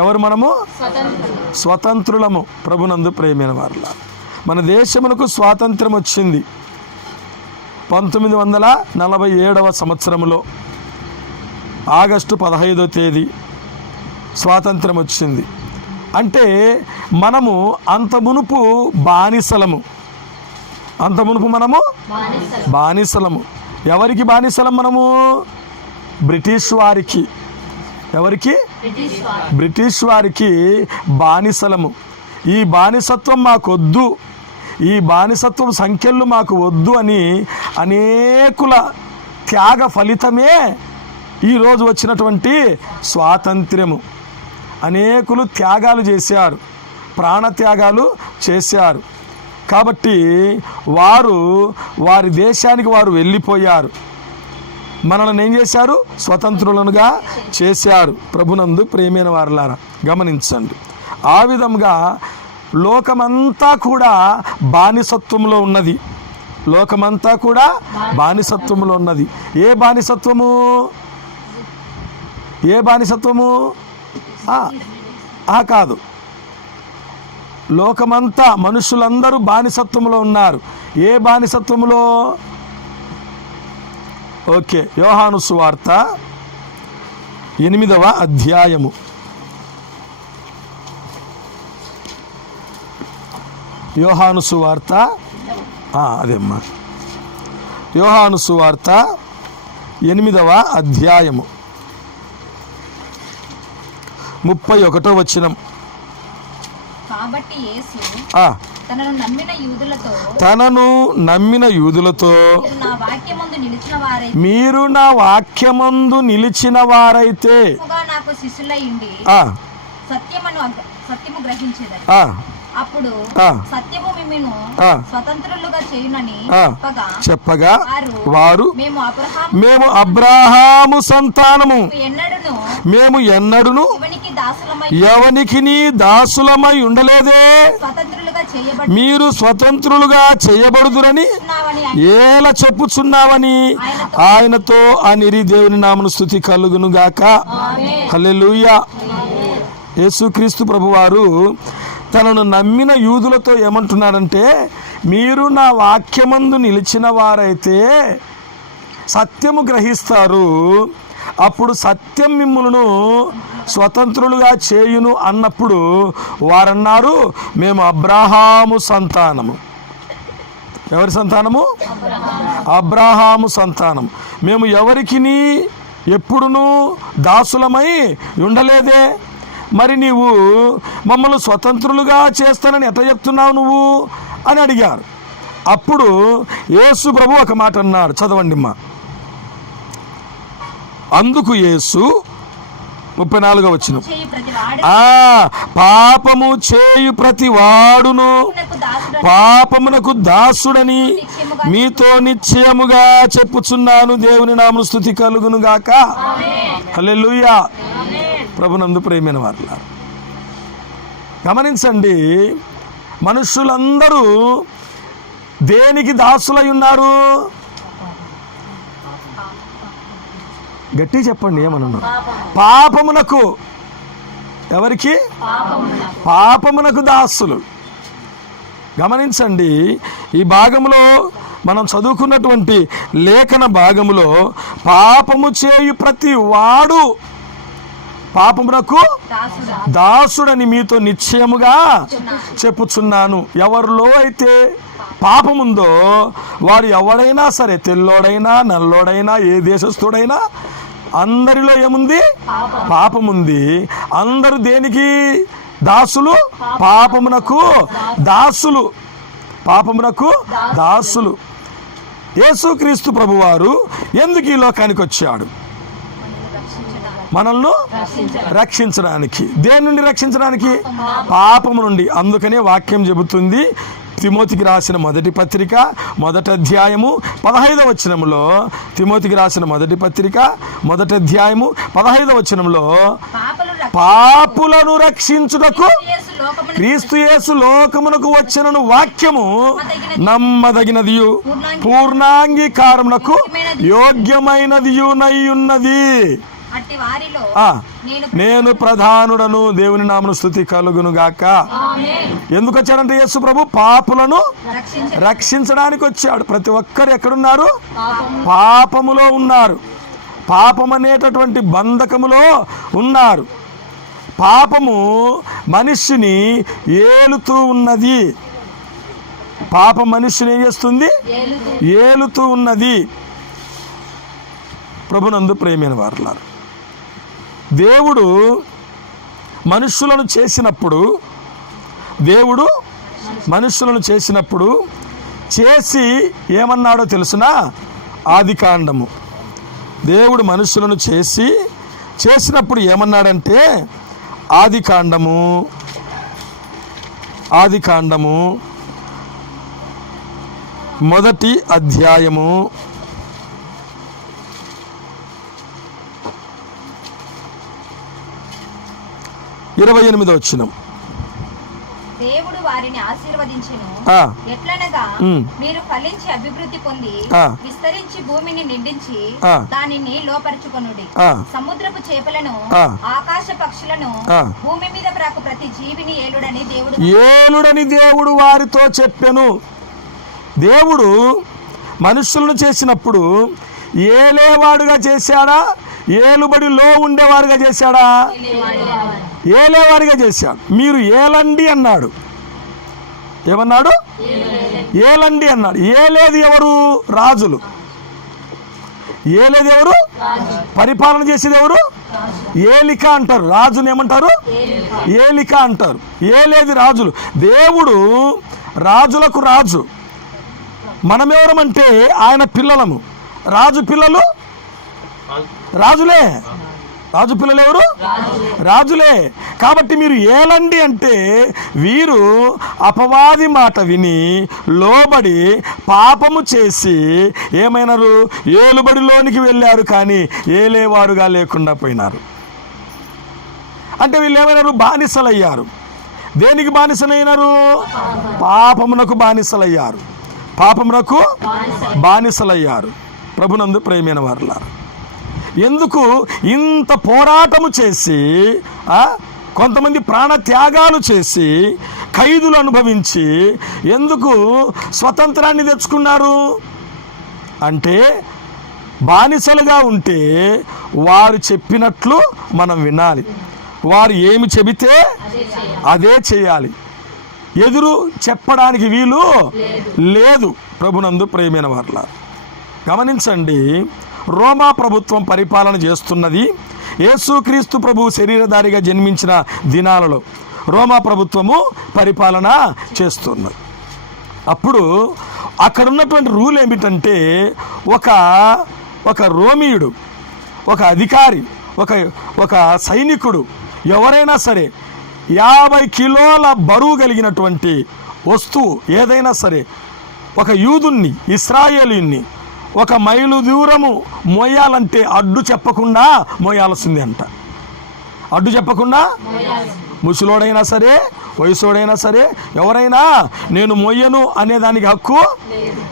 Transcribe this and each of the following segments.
ఎవరు మనము? స్వతంత్రులము. ప్రభునందు ప్రియమైన వారులా, మన దేశమునకు స్వాతంత్రం వచ్చింది 1947 సంవత్సరంలో ఆగస్టు 15వ తేదీ స్వాతంత్రం వచ్చింది. అంటే మనము అంత మునుపు బానిసలము. అంత మునుపు మనము బానిసలము. ఎవరికి బానిసలం మనము? బ్రిటిష్ వారికి. ఎవరికి? బ్రిటిష్ వారికి బానిసలము. ఈ బానిసత్వం మాకొద్దు, ఈ బానిసత్వం సంఖ్యలు మాకు వద్దు అని అనేకుల త్యాగ ఫలితమే ఈరోజు వచ్చినటువంటి స్వాతంత్ర్యము. అనేకులు త్యాగాలు చేశారు, ప్రాణత్యాగాలు చేశారు. కాబట్టి వారి దేశానికి వారు వెళ్ళిపోయారు. మనల్ని ఏం చేశారు? స్వతంత్రులనుగా చేశారు. ప్రభునందు ప్రియమైన వారులారా, గమనించండి. ఆ విధంగా లోకమంతా కూడా బానిసత్వంలో ఉన్నది. లోకమంతా కూడా బానిసత్వంలో ఉన్నది. ఏ బానిసత్వము? ఏ బానిసత్వము? కాదు, లోకమంతా మనుషులందరూ బానిసత్వంలో ఉన్నారు. ఏ బానిసత్వంలో? ఓకే, యోహాను సువార్త 8వ అధ్యాయము. యోహాను సువార్త అదేమ్మా, యోహాను సువార్త 8వ అధ్యాయము 31వ వచనం. కాబట్టి యేసు తనను నమ్మిన యూదులతో మీరు నా వాక్యమందు నిలిచిన వారైతే నాకు శిష్యులయ్యుండి సత్యము గ్రహించేదని, అప్పుడు సత్యము మిమ్మును స్వతంత్రులుగా చేయునని చెప్పగా వారు మేము అబ్రాహాము సంతానము, మేము ఎన్నడును ఎవనికి దాసులమై ఉండలేదే, మీరు స్వతంత్రులుగా చేయబడుదురని ఏల చెప్పుచున్నావని ఆయనతో అనిరి. దేవుని నామమున స్తుతి కలుగును గాక. హల్లెలూయా. యేసుక్రీస్తు ప్రభువారు తనను నమ్మిన యూదులతో ఏమంటున్నాడంటే, మీరు నా వాక్యమందు నిలిచిన వారైతే సత్యము గ్రహిస్తారు, అప్పుడు సత్యం మిమ్ములను స్వతంత్రులుగా చేయును అన్నప్పుడు వారన్నారు, మేము అబ్రాహాము సంతానము. ఎవరి సంతానము? అబ్రాహాము సంతానం. మేము ఎవరికి ఎప్పుడునూ దాసులమై ఉండలేదే, మరి నీవు మమ్మల్ని స్వతంత్రులుగా చేస్తానని ఎట్లా చెప్తున్నావు నువ్వు అని అడిగారు. అప్పుడు యేసు ప్రభు ఒక మాట అన్నాడు, చదవండి అమ్మా. అందుకు యేసు 34వ వచనం, పాపము చేయు ప్రతి వాడును పాపమునకు దాసుడని మీతో నిశ్చయముగా చెప్పుచున్నాను. దేవుని నామమున స్తుతి కలుగును గాక. హల్లెలూయా. ప్రభునందు ప్రియమైన వారులారా, గమనించండి. మనుషులందరూ దేనికి దాసులై ఉన్నారు? గట్టి చెప్పండి, ఏమన్నా? పాపమునకు. ఎవరికి? పాపమునకు దాసులు. గమనించండి, ఈ భాగంలో మనం చదువుకున్నటువంటి లేఖన భాగములో పాపము చేయు ప్రతి వాడు పాపమునకు దాసుడని మీతో నిశ్చయముగా చెప్పుచున్నాను. ఎవరిలో అయితే పాపముందో వాడు ఎవడైనా సరే, తెల్లోడైనా నల్లోడైనా ఏ దేశస్థుడైనా అందరిలో ఏముంది? పాపముంది. అందరూ దేనికి దాసులు? పాపమునకు దాసులు. పాపమునకు దాసులు. యేసుక్రీస్తు ప్రభువారు ఎందుకు ఈ లోకానికి వచ్చాడు? మనల్ని రక్షించడానికి. దేని నుండి రక్షించడానికి? పాపము నుండి. అందుకనే వాక్యం చెబుతుంది, తిమోతికి రాసిన మొదటి పత్రిక 1వ అధ్యాయము 15వ వచనంలో, తిమోతికి రాసిన మొదటి పత్రిక 1వ అధ్యాయము 15వ వచనంలో, పాపులను రక్షించుటకు క్రీస్తు యేసు లోకమునకు వచ్చినను వాక్యము నమ్మదగినదియు పూర్ణాంగీకారమునకు యోగ్యమైనదియునై ఉన్నది అట్టి వారిలో నేను ప్రధానుడను. దేవుని నామమున స్తుతి కలుగును గాక. ఎందుకు వచ్చాడంటే యేసు ప్రభు పాపులను రక్షించడానికి వచ్చాడు. ప్రతి ఒక్కరు ఎక్కడున్నారు? పాపములో ఉన్నారు. పాపం అనేటటువంటి బంధకములో ఉన్నారు. పాపము మనిషిని ఏలుతూ ఉన్నది. పాపం మనిషిని ఏం చేస్తుంది? ఏలుతూ ఉన్నది. ప్రభునందు ప్రియమైన వారలారా, దేవుడు మనుషులను చేసినప్పుడు చేసి ఏమన్నాడో తెలుసునా? ఆదికాండము. దేవుడు మనుషులను చేసినప్పుడు ఏమన్నాడంటే, ఆదికాండము 1వ అధ్యాయము 28వ వచనం. దేవుడు వారిని ఆశీర్వదించెను. ఎట్లనగా మీరు ఫలించి అభివృద్ధి పొంది విస్తరించి భూమిని నిండించి దానిని లోపరుచుకొనుడి. సముద్రపు చేపలను ఆకాశ పక్షులను భూమి మీద ప్రాకు ప్రతి జీవిని ఏలుడని దేవుడు వారితో చెప్పెను. దేవుడు మనుషులను చేసినప్పుడు ఏలేవాడుగా చేశాడా? ఏలుబడిలో ఉండేవాడుగా చేశాడా? ఏలేవాడిగా చేశాడు. మీరు ఏలండి అన్నాడు. ఏమన్నాడు? ఏలండి అన్నాడు. ఏలేది ఎవరు? రాజులు. ఏలేది ఎవరు? పరిపాలన చేసేది ఎవరు? ఏలిక అంటారు. రాజుని ఏమంటారు? ఏలిక అంటారు. ఏలేది రాజులు. దేవుడు రాజులకు రాజు. మనమెవరమంటే ఆయన పిల్లలము. రాజు పిల్లలు రాజులే. రాజు పిల్లలు ఎవరు? రాజులే. కాబట్టి మీరు ఏలండి అంటే వీరు అపవాది మాట విని లోబడి పాపము చేసి ఏమైనారు? ఏలుబడిలోనికి వెళ్ళారు, కానీ ఏలేవారుగా లేకుండా పోయినారు. అంటే వీళ్ళు ఏమైనారు? బానిసలయ్యారు. దేనికి బానిసలైనారు? పాపమునకు బానిసలయ్యారు. పాపమునకు బానిసలయ్యారు. ప్రభునందు ప్రియమైన వారలారా, ఎందుకు ఇంత పోరాటము చేసి కొంతమంది ప్రాణ త్యాగాలు చేసి ఖైదులు అనుభవించి ఎందుకు స్వతంత్రాన్ని తెచ్చుకున్నారు అంటే, బానిసలుగా ఉంటే వారు చెప్పినట్లు మనం వినాలి. వారు ఏమి చెబితే అదే చేయాలి. ఎదురు చెప్పడానికి వీలు లేదు. ప్రభునందు ప్రియమైన వారలారా, గమనించండి. రోమా ప్రభుత్వం పరిపాలన చేస్తున్నది. యేసుక్రీస్తు ప్రభు శరీరధారిగా జన్మించిన దినాలలో రోమా ప్రభుత్వము పరిపాలన చేస్తున్నది. అప్పుడు అక్కడ ఉన్నటువంటి రూల్ ఏమిటంటే, ఒక రోమియుడు, ఒక అధికారి, ఒక సైనికుడు ఎవరైనా సరే 50 కిలోల బరువు కలిగినటువంటి వస్తువు ఏదైనా సరే ఒక యూదుని, ఇశ్రాయేలీని 1 మైలు దూరము మోయాలంటే అడ్డు చెప్పకుండా మోయాల్సిందే అంట. అడ్డు చెప్పకుండా ముసలోడైనా సరే, వయసోడైనా సరే, ఎవరైనా నేను మొయ్యను అనేదానికి హక్కు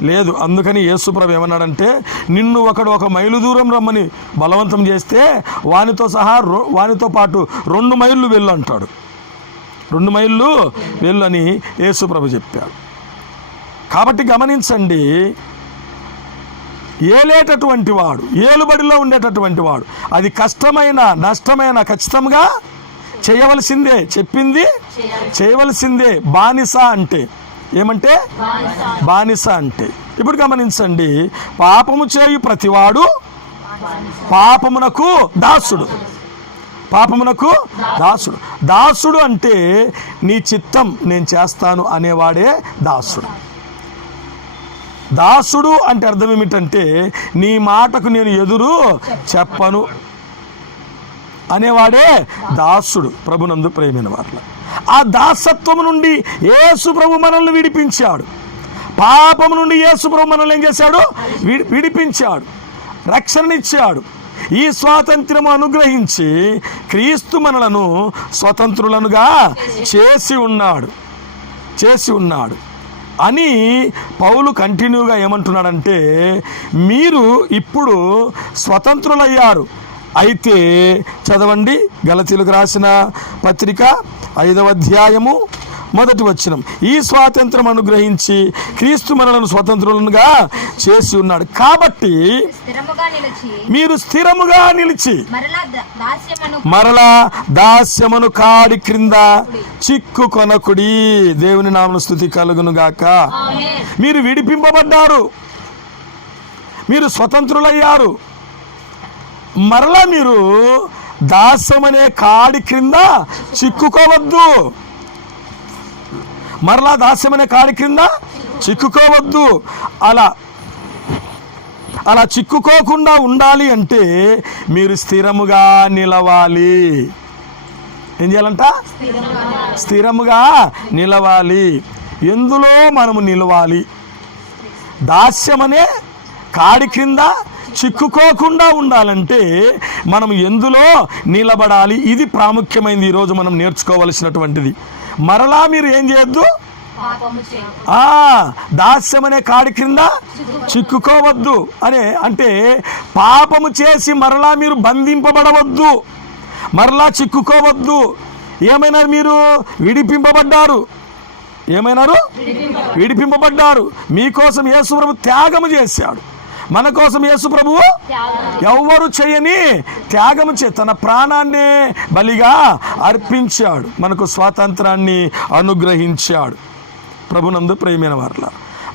లేదు. అందుకని యేసుప్రభు ఏమన్నాడంటే, నిన్ను ఒకడు 1 మైలు దూరం రమ్మని బలవంతం చేస్తే వానితో పాటు 2 మైళ్ళు వెళ్ళు అంటాడు. 2 మైళ్ళు వెళ్ళు అని యేసుప్రభు చెప్పాడు. కాబట్టి గమనించండి, ఏలేటటువంటి వాడు, ఏలుబడిలో ఉండేటటువంటి వాడు, అది కష్టమైన నష్టమైన ఖచ్చితంగా చేయవలసిందే. చెప్పింది చేయవలసిందే. బానిస అంటే ఏమంటే? బానిస అంటే. ఇప్పుడు గమనించండి, పాపము చేయు ప్రతివాడు పాపమునకు దాసుడు. పాపమునకు దాసుడు. దాసుడు అంటే నీ చిత్తం నేను చేస్తాను అనేవాడే దాసుడు. దాసుడు అంటే అర్థం ఏమిటంటే, నీ మాటకు నేను ఎదురు చెప్పను అనేవాడే దాసుడు. ప్రభునందు ప్రియమైన వారల, ఆ దాసత్వము నుండి యేసు ప్రభు మనల్ని విడిపించాడు. పాపము నుండి యేసు ప్రభు మనల్ని ఏం చేశాడు? విడిపించాడు, రక్షణనిచ్చాడు. ఈ స్వాతంత్ర్యము అనుగ్రహించి క్రీస్తు మనలను స్వతంత్రులనుగా చేసి ఉన్నాడు అని పౌలు కంటిన్యూగా ఏమంటున్నాడంటే, మీరు ఇప్పుడు స్వతంత్రులయ్యారు, అయితే చదవండి, గలతీయులకు రాసిన పత్రిక 5వ అధ్యాయము 1వ వచనం. ఈ స్వాతంత్రం అనుగ్రహించి క్రీస్తు మనలను స్వతంత్రులుగా చేసి ఉన్నాడు. కాబట్టి మీరు స్థిరముగా నిలిచి మరలా దాస్యమును కాడి క్రింద చిక్కు కొనకుడి. దేవుని నామమున స్తుతి కలుగును గాక. మీరు విడిపింపబడ్డారు, మీరు స్వతంత్రులయ్యారు. మరలా మీరు దాస్యమనే కాడి క్రింద చిక్కుకోవద్దు. మరలా దాస్యమనే కాడి క్రింద చిక్కుకోవద్దు. అలా చిక్కుకోకుండా ఉండాలి అంటే మీరు స్థిరముగా నిలవాలి. ఏం చేయాలంట? స్థిరముగా నిలవాలి. ఎందులో మనము నిలవాలి? దాస్యమనే కాడి క్రింద చిక్కుకోకుండా ఉండాలంటే మనం ఎందులో నిలబడాలి? ఇది ప్రాముఖ్యమైనది ఈరోజు మనం నేర్చుకోవలసినటువంటిది. మరలా మీరు ఏం చేయొద్దు? దాస్యమనే కాడి క్రింద చిక్కుకోవద్దు అంటే పాపము చేసి మరలా మీరు బంధింపబడవద్దు, మరలా చిక్కుకోవద్దు. ఏమైనారు? మీరు విడిపింపబడ్డారు. ఏమైనారు? విడిపింపబడ్డారు. మీకోసం యేసు ప్రభు త్యాగము చేశాడు. మన కోసం యేసు ప్రభువు ఎవ్వరు చేయని త్యాగము తన ప్రాణాన్నే బలిగా అర్పించాడు. మనకు స్వాతంత్రాన్ని అనుగ్రహించాడు. ప్రభునందు ప్రియమైన వారలా,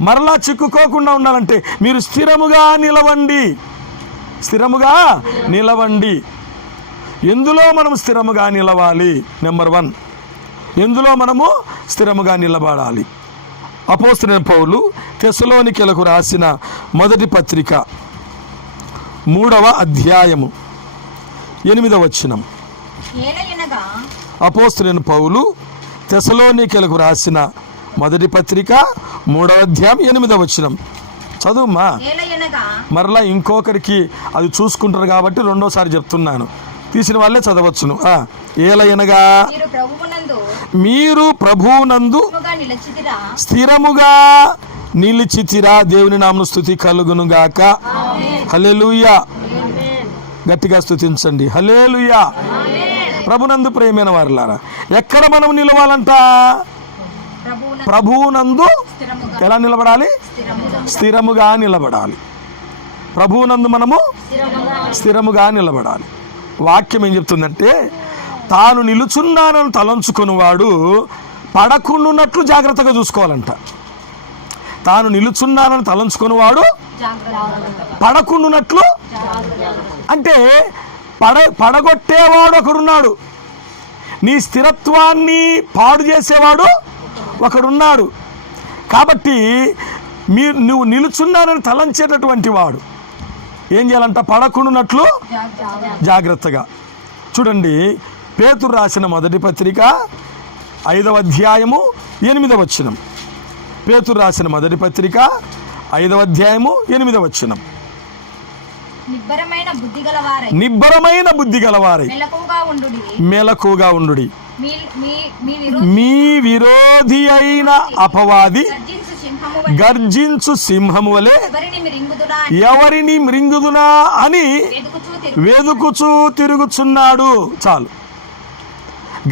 మరలా చిక్కుకోకుండా ఉండాలంటే మీరు స్థిరముగా నిలవండి. స్థిరముగా నిలవండి. ఎందులో మనం స్థిరముగా నిలవాలి? నెంబర్ 1, ఎందులో మనము స్థిరముగా నిలబడాలి? అపోస్తలుడైన పౌలు తెస్సలోనికీయులకు రాసిన మొదటి పత్రిక 3వ అధ్యాయము 8వ వచనం. అపోస్తలుడైన పౌలు తెస్సలోనికీయులకు రాసిన మొదటి పత్రిక 3వ అధ్యాయం 8వ వచనం. చదువుమా. మరలా ఇంకొకరికి అది చూసుకుంటారు కాబట్టి రెండోసారి చెప్తున్నాను, తీసిన వాళ్ళే చదవచ్చును. ఏలయనగా మీరు ప్రభువునందు స్థిరముగా నిలిచితిరా. దేవుని నామమున స్తుతి కలుగును గాక. హల్లెలూయా. గట్టిగా స్తుతించండి. హల్లెలూయా. ప్రభునందు ప్రియమైన వారలారా, ఎక్కడ మనం నిలవాలంట? ప్రభువునందు ఎలా నిలబడాలి? స్థిరముగా నిలబడాలి. ప్రభువునందు మనము స్థిరముగా నిలబడాలి. వాక్యం ఏం చెప్తుందంటే, తాను నిలుచున్నానని తలంచుకునివాడు పడకుండున్నట్లు జాగ్రత్తగా చూసుకోవాలంట. తాను నిలుచున్నానని తలంచుకునివాడు పడకుండున్నట్లు అంటే పడగొట్టేవాడు ఒకడున్నాడు, నీ స్థిరత్వాన్ని పాడు చేసేవాడు ఒకడున్నాడు. కాబట్టి నువ్వు నిలుచున్నానని తలంచేటటువంటి వాడు ఏం చేయాలంట? పడకుండున్నట్లు జాగ్రత్తగా చూడండి. పేతురు రాసిన మొదటి పత్రిక 5వ అధ్యాయము 8వ వచనం. పేతురు రాసిన మొదటి పత్రిక 5వ అధ్యాయము 8వ వచనం. నిబ్బరమైన బుద్ధి గలవారై మెలకుగా ఉండుడి. మీ విరోధి అయిన అపవాది గర్జించు సింహము వలె ఎవరిని మృంగుదునా అని వెదుకుచూ తిరుగుచున్నాడు. చాలు.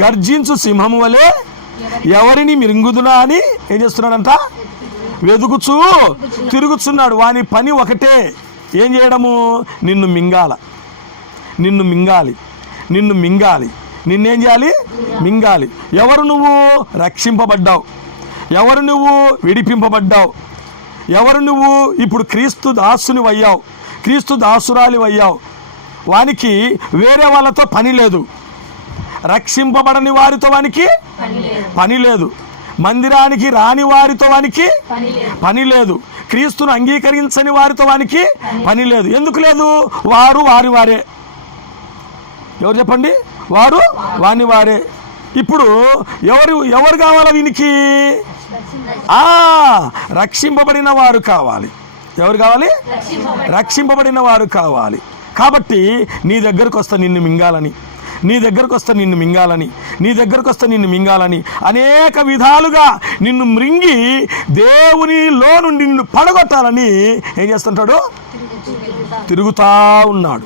గర్జించు సింహము వలె ఎవరిని మృంగుదునా అని ఏం చేస్తున్నాడంట? వెదుకుచూ తిరుగుచున్నాడు. వాని పని ఒకటే, ఏం చేయడము? నిన్ను మింగాల, నిన్ను మింగాలి, నిన్ను మింగాలి. నిన్నేం చేయాలి? మింగాలి. ఎవరు నువ్వు? రక్షింపబడ్డావు. ఎవరు నువ్వు? విడిపింపబడ్డావు. ఎవరు నువ్వు? ఇప్పుడు క్రీస్తు దాసుని అయ్యావు, క్రీస్తు దాసురాలి అయ్యావు. వానికి వేరే వాళ్ళతో పని లేదు. రక్షింపబడని వారితో వానికి పని లేదు. మందిరానికి రాని వారితో వానికి పని లేదు. క్రీస్తును అంగీకరించని వారితో వానికి పని లేదు. ఎందుకు లేదు? వారు వారే. ఎవరు చెప్పండి? వారు వారే. ఇప్పుడు ఎవరు కావాలా వీనికి? రక్షింపబడిన వారు కావాలి. ఎవరు కావాలి? రక్షింపబడిన వారు కావాలి. కాబట్టి నీ దగ్గరకు వస్తా నిన్ను మింగాలని, నీ దగ్గరకు వస్తా నిన్ను మింగాలని, నీ దగ్గరకు వస్తా నిన్ను మింగాలని అనేక విధాలుగా నిన్ను మృంగి దేవునిలో నుండి నిన్ను పడగొట్టాలని ఏం చేస్తుంటాడు? తిరుగుతా ఉన్నాడు.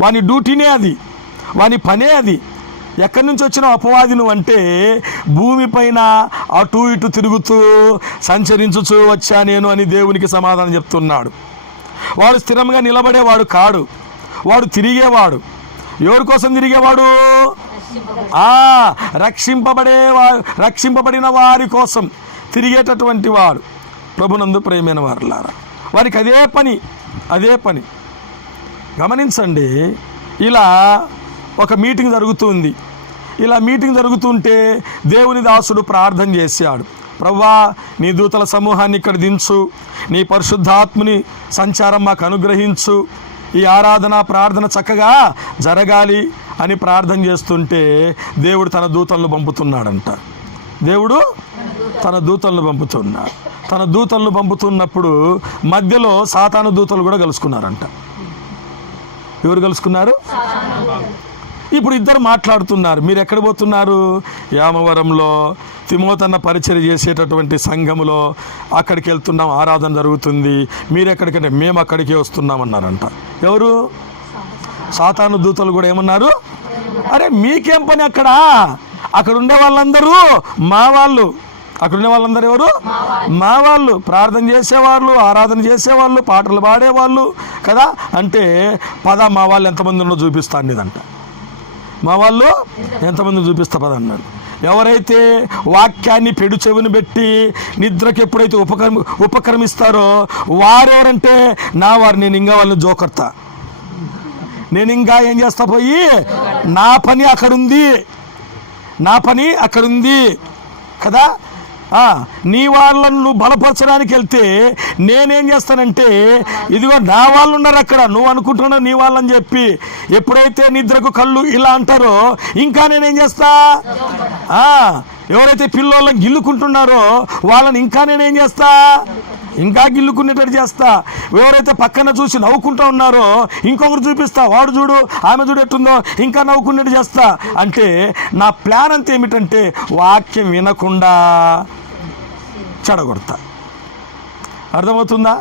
వాని డ్యూటీనే అది, వాని పనే అది. ఎక్కడి నుంచి వచ్చిన అపవాది నువ్వు అంటే, భూమిపైన అటు ఇటు తిరుగుతూ సంచరించుచూ వచ్చా నేను అని దేవునికి సమాధానం చెప్తున్నాడు. వాడు స్థిరంగా నిలబడేవాడు కాడు, వాడు తిరిగేవాడు. ఎవరి కోసం తిరిగేవాడు? రక్షింపబడిన వారి కోసం తిరిగేటటువంటి వాడు. ప్రభునందు ప్రియమైన వారులారా, వారికి అదే పని. గమనించండి, ఇలా ఒక మీటింగ్ జరుగుతుంది. ఇలా మీటింగ్ జరుగుతుంటే దేవుని దాసుడు ప్రార్థన చేశాడు, ప్రభువా నీ దూతల సమూహాన్ని ఇక్కడ దించు, నీ పరిశుద్ధాత్మని సంచారం మాకు అనుగ్రహించు, ఈ ఆరాధన ప్రార్థన చక్కగా జరగాలి అని ప్రార్థన చేస్తుంటే దేవుడు తన దూతలను పంపుతున్నాడంట. దేవుడు తన దూతలను పంపుతున్నాడు. తన దూతలను పంపుతున్నప్పుడు మధ్యలో సాతాను దూతలు కూడా కలుసుకున్నారంట. ఎవరు కలుసుకున్నారు? ఇప్పుడు ఇద్దరు మాట్లాడుతున్నారు. మీరు ఎక్కడ పోతున్నారు? యామవరంలో తిమోతన్న పరిచర్య చేసేటటువంటి సంఘములో అక్కడికి వెళ్తున్నాం, ఆరాధన జరుగుతుంది. మీరు ఎక్కడికంటే మేము అక్కడికే వస్తున్నామన్నారంట. ఎవరు? సాతాను దూతలు కూడా ఏమన్నారు? అరే మీకేం పని అక్కడ? అక్కడ ఉండే వాళ్ళందరూ మా వాళ్ళు. అక్కడ ఉండే వాళ్ళందరూ ఎవరు? మా వాళ్ళు. ప్రార్థన చేసేవాళ్ళు, ఆరాధన చేసేవాళ్ళు, పాటలు పాడేవాళ్ళు కదా. అంటే పద మా వాళ్ళు ఎంతమంది ఉన్నో చూపిస్తాను ఇదంట. మా వాళ్ళు ఎంతమంది చూపిస్తా పద అన్నాడు. ఎవరైతే వాక్యాన్ని పెడు చెవిని పెట్టి నిద్రకి ఎప్పుడైతే ఉపక్రమిస్తారో వారెవరంటే నా వారు. నేను ఇంకా వాళ్ళని జోకర్తా, నేను ఇంకా ఏం చేస్తా పోయి నా పని అక్కడుంది కదా. నీ వాళ్ళను నువ్వు బలపరచడానికి వెళ్తే నేనేం చేస్తానంటే, ఇదిగో నా వాళ్ళు ఉన్నారు అక్కడ, నువ్వు అనుకుంటున్నావు నీ వాళ్ళని చెప్పి ఎప్పుడైతే నిద్రకు కళ్ళు ఇలా అంటారో ఇంకా నేనేం చేస్తా, ఎవరైతే పిల్లోళ్ళని గిల్లుకుంటున్నారో వాళ్ళని ఇంకా నేనేం చేస్తా, ఇంకా గిల్లుకునేటట్టు చేస్తా. ఎవరైతే పక్కన చూసి నవ్వుకుంటూ ఉన్నారో ఇంకొకరు చూపిస్తా, వాడు చూడు ఆమె చూడు ఎట్టుందో, ఇంకా నవ్వుకునేట్టు చేస్తా. అంటే నా ప్లాన్ అంతా ఏమిటంటే వాక్యం వినకుండా చెడగొడతా. అర్థమవుతుందా?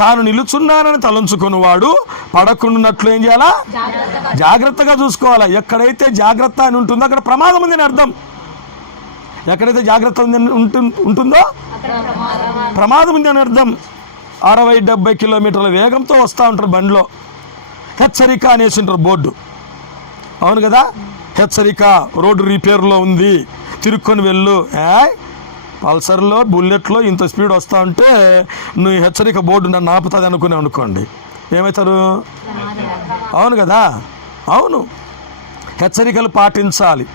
తాను నిలుచున్నానని తలంచుకుని వాడు పడకుండాన్నట్లు ఏం చేయాలా? జాగ్రత్తగా చూసుకోవాలా. ఎక్కడైతే జాగ్రత్త అని ఉంటుందో అక్కడ ప్రమాదం ఉందని అర్థం. ఎక్కడైతే జాగ్రత్త ఉంటుందో ప్రమాదం ఉంది అని అర్థం. 60-70 కిలోమీటర్ల వేగంతో వస్తూ ఉంటారు బండిలో. హెచ్చరిక అనేసి ఉంటారు బోర్డు. అవును కదా, హెచ్చరిక, రోడ్డు రిపేర్లో ఉంది, తిరుక్కొని వెళ్ళు. పల్సర్లో బుల్లెట్లో ఇంత స్పీడ్ వస్తూ ఉంటే నువ్వు హెచ్చరిక బోర్డు నన్ను ఆపుతుంది అనుకోండి, ఏమవుతారు? అవును కదా, అవును. హెచ్చరికలు పాటించాలి.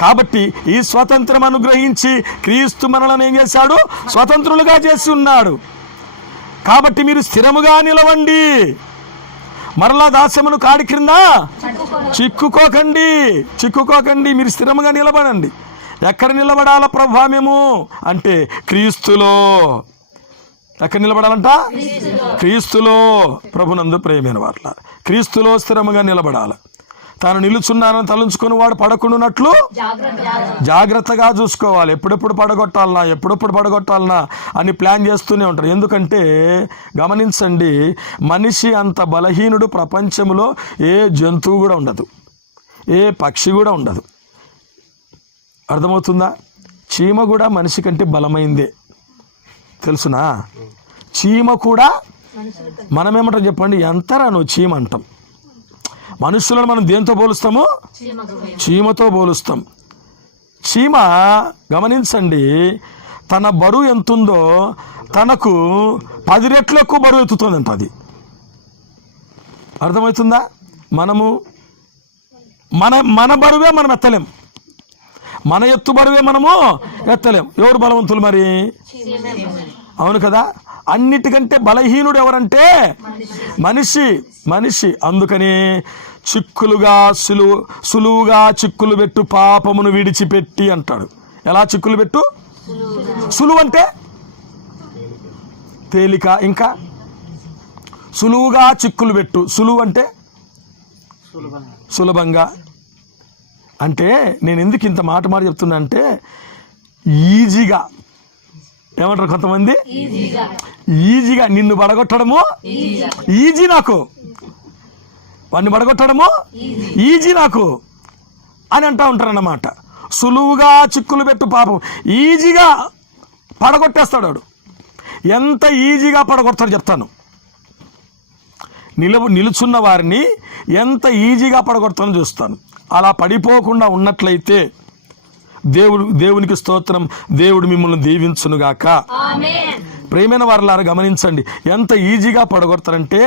కాబట్టి ఈ స్వతంత్రం అనుగ్రహించి క్రీస్తు మనలను ఏం చేశాడు? స్వతంత్రులుగా చేసి ఉన్నాడు. కాబట్టి మీరు స్థిరముగా నిలవండి, మరలా దాస్యమును కాడి క్రింద చిక్కుకోకండి. మీరు స్థిరముగా నిలబడండి. ఎక్కడ నిలబడాల ప్రభువా మేము అంటే క్రీస్తులో. ఎక్కడ నిలబడాలంట? క్రీస్తులో. ప్రభునందు ప్రియమైన వారులారా, క్రీస్తులో స్థిరముగా నిలబడాలి. తాను నిలుచున్నానని తలంచుకొని వాడు పడకుండానట్లు జాగ్రత్తగా చూసుకోవాలి. ఎప్పుడెప్పుడు పడగొట్టాలనా అని ప్లాన్ చేస్తూనే ఉంటారు. ఎందుకంటే గమనించండి, మనిషి అంత బలహీనుడు ప్రపంచంలో ఏ జంతువు కూడా ఉండదు, ఏ పక్షి కూడా ఉండదు. అర్థమవుతుందా? చీమ కూడా మనిషి కంటే బలమైందే, తెలుసునా? చీమ కూడా మనమేమంటాం చెప్పండి? ఎంతరా నువ్వు చీమ అంటాం. మనుషులను మనం దేంతో పోలుస్తాము? చీమతో పోలుస్తాం. చీమ గమనించండి, తన బరువు ఎంతుందో తనకు 10 రెట్లు ఎక్కువ బరువు ఎత్తుతుందంట అది. అర్థమవుతుందా? మన బరువే మనం ఎత్తలేం, మన ఎత్తు బరువే మనము ఎత్తలేం. ఎవరు బలవంతులు మరి? అవును కదా. అన్నిటికంటే బలహీనుడు ఎవరంటే మనిషి. అందుకని సులువుగా చిక్కులు పెట్టు పాపమును విడిచిపెట్టి అంటాడు. ఎలా చిక్కులు పెట్టు? సులువు అంటే తేలిక, ఇంకా సులువుగా చిక్కులు పెట్టు. సులువు అంటే సులభంగా. అంటే నేను ఎందుకు ఇంత మాట చెప్తున్నా అంటే, ఈజీగా ఏమంటారు కొంతమంది, ఈజీగా నిన్ను పడగొట్టడము ఈజీ నాకు. వాడిని పడగొట్టడము ఈజీ నాకు అని అంటూ ఉంటారన్నమాట. సులువుగా చిక్కులు పెట్టు పాపం ఈజీగా పడగొట్టేస్తాడు వాడు. ఎంత ఈజీగా పడగొడతాడు చెప్తాను. నిలుచున్న వారిని ఎంత ఈజీగా పడగొడతానో చూస్తాను. అలా పడిపోకుండా ఉన్నట్లయితే దేవునికి స్తోత్రం, దేవుడు మిమ్మల్ని దీవించునుగాక. ప్రియమైన వారలారా గమనించండి, ఎంత ఈజీగా పడగొడతారంటే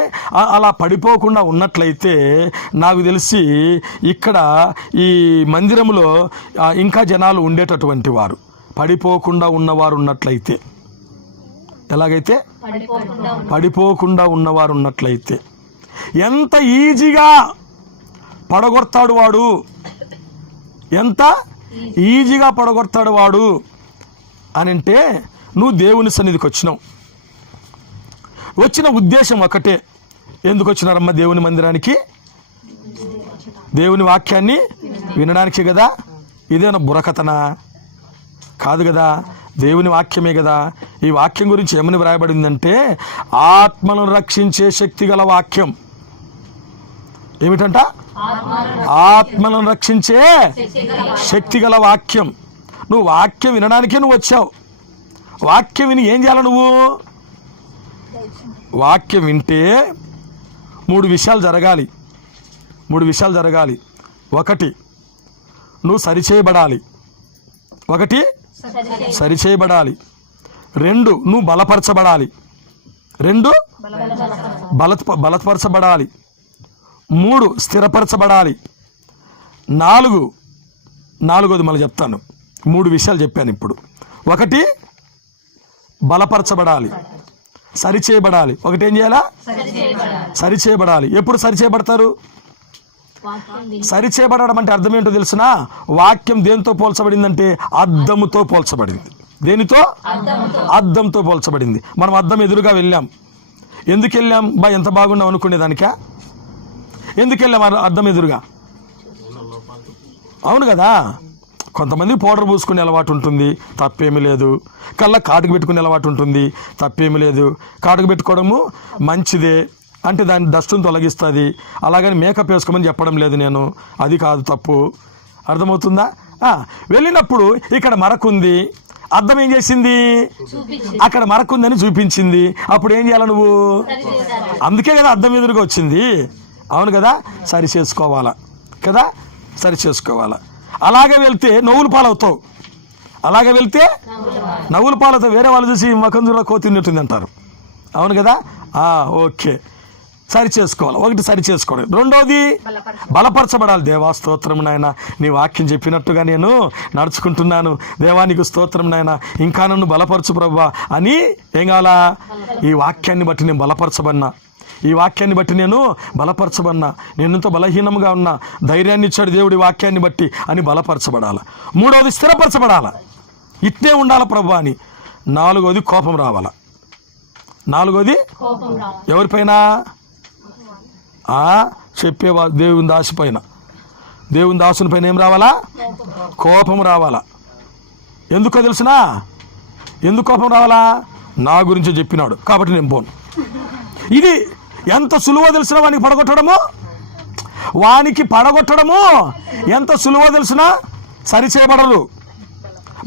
అలా పడిపోకుండా ఉన్నట్లయితే నాకు తెలిసి ఇక్కడ ఈ మందిరంలో ఇంకా జనాలు ఉండేటటువంటి వారు, పడిపోకుండా ఉన్నవారు ఉన్నట్లయితే, ఎలాగైతే పడిపోకుండా ఉన్నవారు ఉన్నట్లయితే ఎంత ఈజీగా పడగొడతాడు వాడు, ఎంత ఈజీగా పడగొడతాడు వాడు అని అంటే, నువ్వు దేవుని సన్నిధికి వచ్చినావు. వచ్చిన ఉద్దేశం ఒకటే. ఎందుకు వచ్చినారమ్మా దేవుని మందిరానికి? దేవుని వాక్యాన్ని వినడానికి కదా. ఇదేనా బుర్రకథనా? కాదు కదా, దేవుని వాక్యమే కదా. ఈ వాక్యం గురించి ఏమని వ్రాయబడిందంటే, ఆత్మను రక్షించే శక్తి గల వాక్యం. ఏమిటంట? ఆత్మలను రక్షించే శక్తి గల వాక్యం. నువ్వు వాక్యం వినడానికే నువ్వు వచ్చావు. వాక్యం విని ఏం చేయాలి నువ్వు? వాక్యం వింటే మూడు విషయాలు జరగాలి. ఒకటి, నువ్వు సరిచేయబడాలి. రెండు, నువ్వు బలపరచబడాలి. బలపరచబడాలి. మూడు, స్థిరపరచబడాలి. నాలుగోది మళ్ళీ చెప్తాను. మూడు విషయాలు చెప్పాను ఇప్పుడు. ఒకటి, బలపరచబడాలి, సరిచేయబడాలి. ఒకటి ఏం చేయాలా? సరిచేయబడాలి. ఎప్పుడు సరిచేయబడతారు? సరిచేయబడడం అంటే అర్థం ఏంటో తెలుసునా? వాక్యం దేనితో పోల్చబడిందంటే అద్దముతో పోల్చబడింది. దేనితో? అద్దంతో పోల్చబడింది. మనం అద్దం ఎదురుగా వెళ్ళాం. ఎందుకు వెళ్ళాం? ఎంత బాగున్నాం అనుకునేదానికా? ఎందుకు వెళ్ళాం అద్దం ఎదురుగా? అవును కదా. కొంతమంది పౌడర్ పూసుకునే అలవాటు ఉంటుంది, తప్పేమీ లేదు. కళ్ళ కాటుకు పెట్టుకునే అలవాటు ఉంటుంది, తప్పేమీ లేదు. కాటుకు పెట్టుకోవడము మంచిదే, అంటే దాని డస్ట్ను తొలగిస్తుంది. అలాగని మేకప్ వేసుకోమని చెప్పడం లేదు నేను, అది కాదు తప్పు. అర్థమవుతుందా? వెళ్ళినప్పుడు ఇక్కడ మరకుంది, అద్దం ఏం చేసింది? అక్కడ మరకుందని చూపించింది. అప్పుడు ఏం చేయాలి నువ్వు? అందుకే కదా అద్దం ఎదురుగా వచ్చింది. అవును కదా. సరి చేసుకోవాలా కదా, సరి చేసుకోవాలా. అలాగే వెళ్తే నవ్వులు పాలవుతావు. వేరే వాళ్ళు చూసి మకందులో కోతిన్నట్టుంది అంటారు. అవును కదా. ఓకే, సరి చేసుకోవాలి. ఒకటి సరి చేసుకోవడం. రెండవది బలపరచబడాలి. దేవా స్తోత్రం నాయన, నీ వాక్యం చెప్పినట్టుగా నేను నడుచుకుంటున్నాను. దేవానికి స్తోత్రం నాయన, ఇంకా నన్ను బలపరచు ప్రభువా అని ఏం కావాలా? ఈ వాక్యాన్ని బట్టి నేను బలపరచబడినా, ఈ వాక్యాన్ని బట్టి నేను బలపరచబడినా, నేను ఎంతో బలహీనంగా ఉన్నా, ధైర్యాన్ని ఇచ్చాడు దేవుడి వాక్యాన్ని బట్టి అని బలపరచబడాల. మూడవది స్థిరపరచబడాల, ఇట్నే ఉండాల ప్రభు అని. నాలుగవది కోపం రావాల. ఎవరిపైన? చెప్పేవా దేవుని దాసి పైన. దేవుని దాసుని పైన ఏం రావాలా? కోపం రావాలా. ఎందుకో తెలుసునా? ఎందుకు కోపం రావాలా? నా గురించి చెప్పినాడు కాబట్టి నేను పోను. ఇది ఎంత సులువో తెలిసిన వానికి పడగొట్టడము ఎంత సులువో తెలిసిన. సరిచేయబడరు,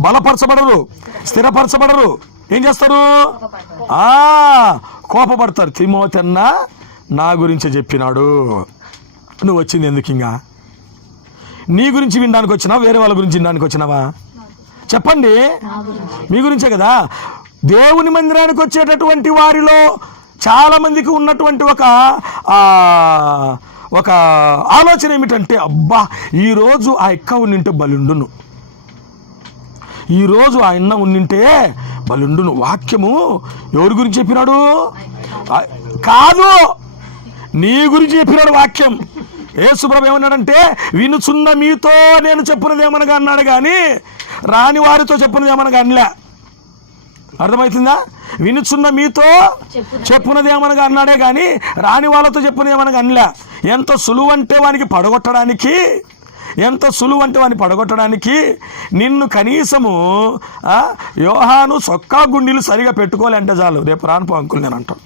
బలపరచబడరు, స్థిరపరచబడరు. ఏం చేస్తారు? కోపపడతారు. తిమోతెన్న నా గురించి చెప్పినాడు. నువ్వు వచ్చింది ఎందుకు? ఇంకా నీ గురించి వినడానికి వచ్చినావా, వేరే వాళ్ళ గురించి వినడానికి వచ్చినావా? చెప్పండి. మీ గురించే కదా. దేవుని మందిరానికి వచ్చేటటువంటి వారిలో చాలా మందికి ఉన్నటువంటి ఒక ఆలోచన ఏమిటంటే, అబ్బా ఈరోజు ఆ ఎక్క ఉండింటే బలుండును, ఈరోజు ఆ అన్న ఉండింటే బలుండును. వాక్యము ఎవరి గురించి చెప్పినాడు? కాదు, నీ గురించి చెప్పినాడు వాక్యం. యేసుప్రభు ఏమన్నాడంటే, వినుచున్న మీతో నేను చెప్పినదేమనగా అన్నాడు కానీ రాని వారితో చెప్పినదేమనగా అనలే. అర్థమవుతుందా? వినుచున్న మీతో చెప్పునదేమనగా అన్నాడే కానీ రాని వాళ్ళతో చెప్పినదేమనగా అనలే. ఎంత సులువు అంటే వానికి పడగొట్టడానికి, నిన్ను కనీసము యోహాను సొక్కా గుండీలు సరిగా పెట్టుకోలేంటే చాలు, రేపు రానుపో అంకుల్ నేను అంటాను.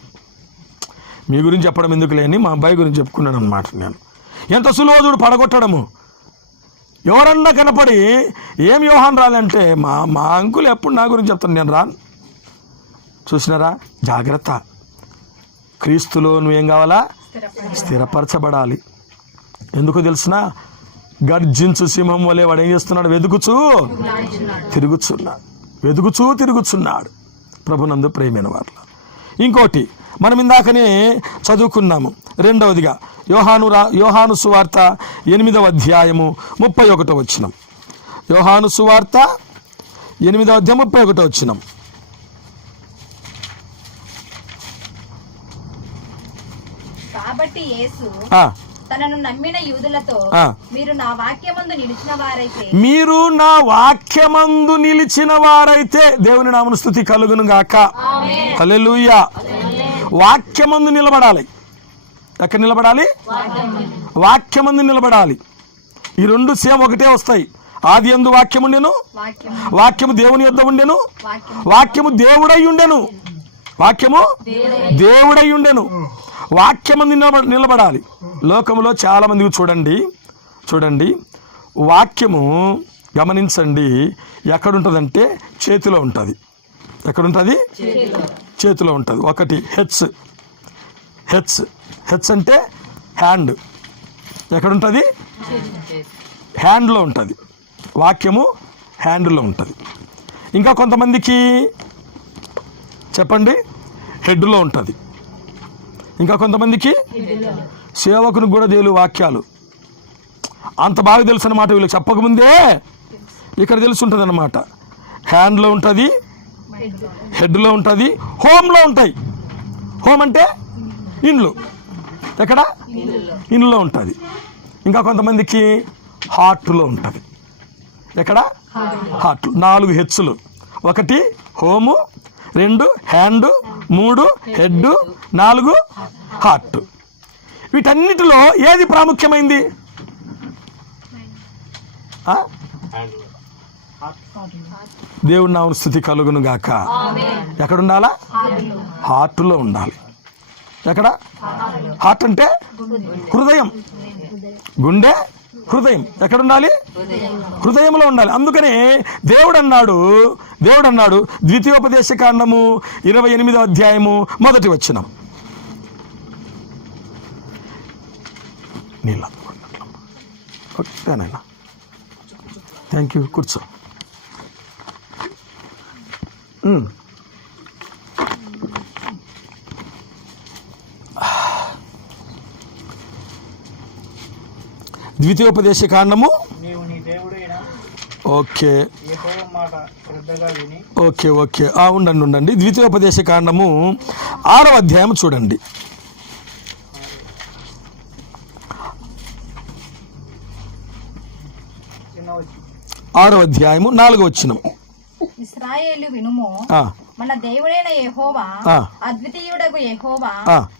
మీ గురించి చెప్పడం ఎందుకు లేని మా అబ్బాయి గురించి చెప్పుకున్నాను అనమాట నేను. ఎంత సులువో చూడు పడగొట్టడము. ఎవరన్నా కనపడి ఏం యోహాన్ రాలంటే మా అంకులు ఎప్పుడు నా గురించి చెప్తాను, నేను రాను. చూసినారా? జాగ్రత్త. క్రీస్తులో నువ్వేం కావాలా? స్థిరపరచబడాలి. ఎందుకు తెలుసునా? గర్జించు సింహం వలె వాడు ఏం చేస్తున్నాడు? తిరుగుచున్నాడు. ప్రభునందు ప్రేమైన వారు. ఇంకోటి మనం ఇందాకనే చదువుకున్నాము. రెండవదిగా యోహాను సువార్త 8వ అధ్యాయము 31వ వచనం. యోహాను సువార్త 8వ అధ్యాయం 31వ వచనం. కాబట్టి యేసు తనను నమ్మిన యూదులతో, మీరు నా వాక్యమందు నిలిచిన వారైతే దేవుని నామమున స్తుతి కలుగును గాక. హల్లెలూయా. వాక్యమందు నిలబడాలి. ఎక్కడ నిలబడాలి? వాక్యమందు నిలబడాలి. ఈ రెండు సేమ్ ఒకటే వస్తాయి. ఆది యందు వాక్యము ఉండెను, వాక్యము దేవుని యొద్ద ఉండెను, వాక్యము దేవుడై ఉండెను. వాక్యమందు నిలబడాలి. లోకంలో చాలా మందికి చూడండి వాక్యము గమనించండి, ఎక్కడుంటుందంటే చేతిలో ఉంటుంది. ఎక్కడుంటుంది? చేతిలో ఉంటుంది. ఒకటి హెచ్ అంటే హ్యాండ్. ఎక్కడుంటుంది? హ్యాండ్లో ఉంటుంది. వాక్యము హ్యాండ్లో ఉంటుంది. ఇంకా కొంతమందికి చెప్పండి హెడ్లో ఉంటుంది. ఇంకా కొంతమందికి సేవకునికి కూడా దేలు వాక్యాలు అంత బాగా తెలుసు అన్నమాట. వీళ్ళకి చెప్పకముందే ఇక్కడ తెలుసుంటుంది అన్నమాట. హ్యాండ్లో ఉంటుంది, హెడ్లో ఉంటుంది, హోమ్లో ఉంటాయి. హోమ్ అంటే ఇండ్లు. ఎక్కడ? ఇండ్లో ఉంటుంది. ఇంకా కొంతమందికి హార్ట్లో ఉంటుంది. ఎక్కడ? Heart. 4 హెచ్లు. 1 home, 2 hand, 3 head, 4 heart. వీటన్నిటిలో ఏది ప్రాముఖ్యమైంది? దేవుడి నామమున స్తుతి కలుగును గాక. ఎక్కడ ఉండాలా? హార్ట్లో ఉండాలి. ఎక్కడ? హార్ట్ అంటే హృదయం, గుండె, హృదయం. ఎక్కడ ఉండాలి? హృదయంలో ఉండాలి. అందుకనే దేవుడు అన్నాడు ద్వితీయోపదేశ కాండము 28వ అధ్యాయము 1వ వచనం. నీళ్ళ ఓకేనా? Thank you. కూర్చో. ద్వితీయోపదేశ కాండము ఓకే ఉండండి. ద్వితీయోపదేశ కాండము 6వ అధ్యాయం చూడండి. 6వ అధ్యాయము 4వ వచనం. ఇశ్రాయేలు వినుము, మన దేవుడైన యెహోవా, అద్వితీయుడగు యెహోవా,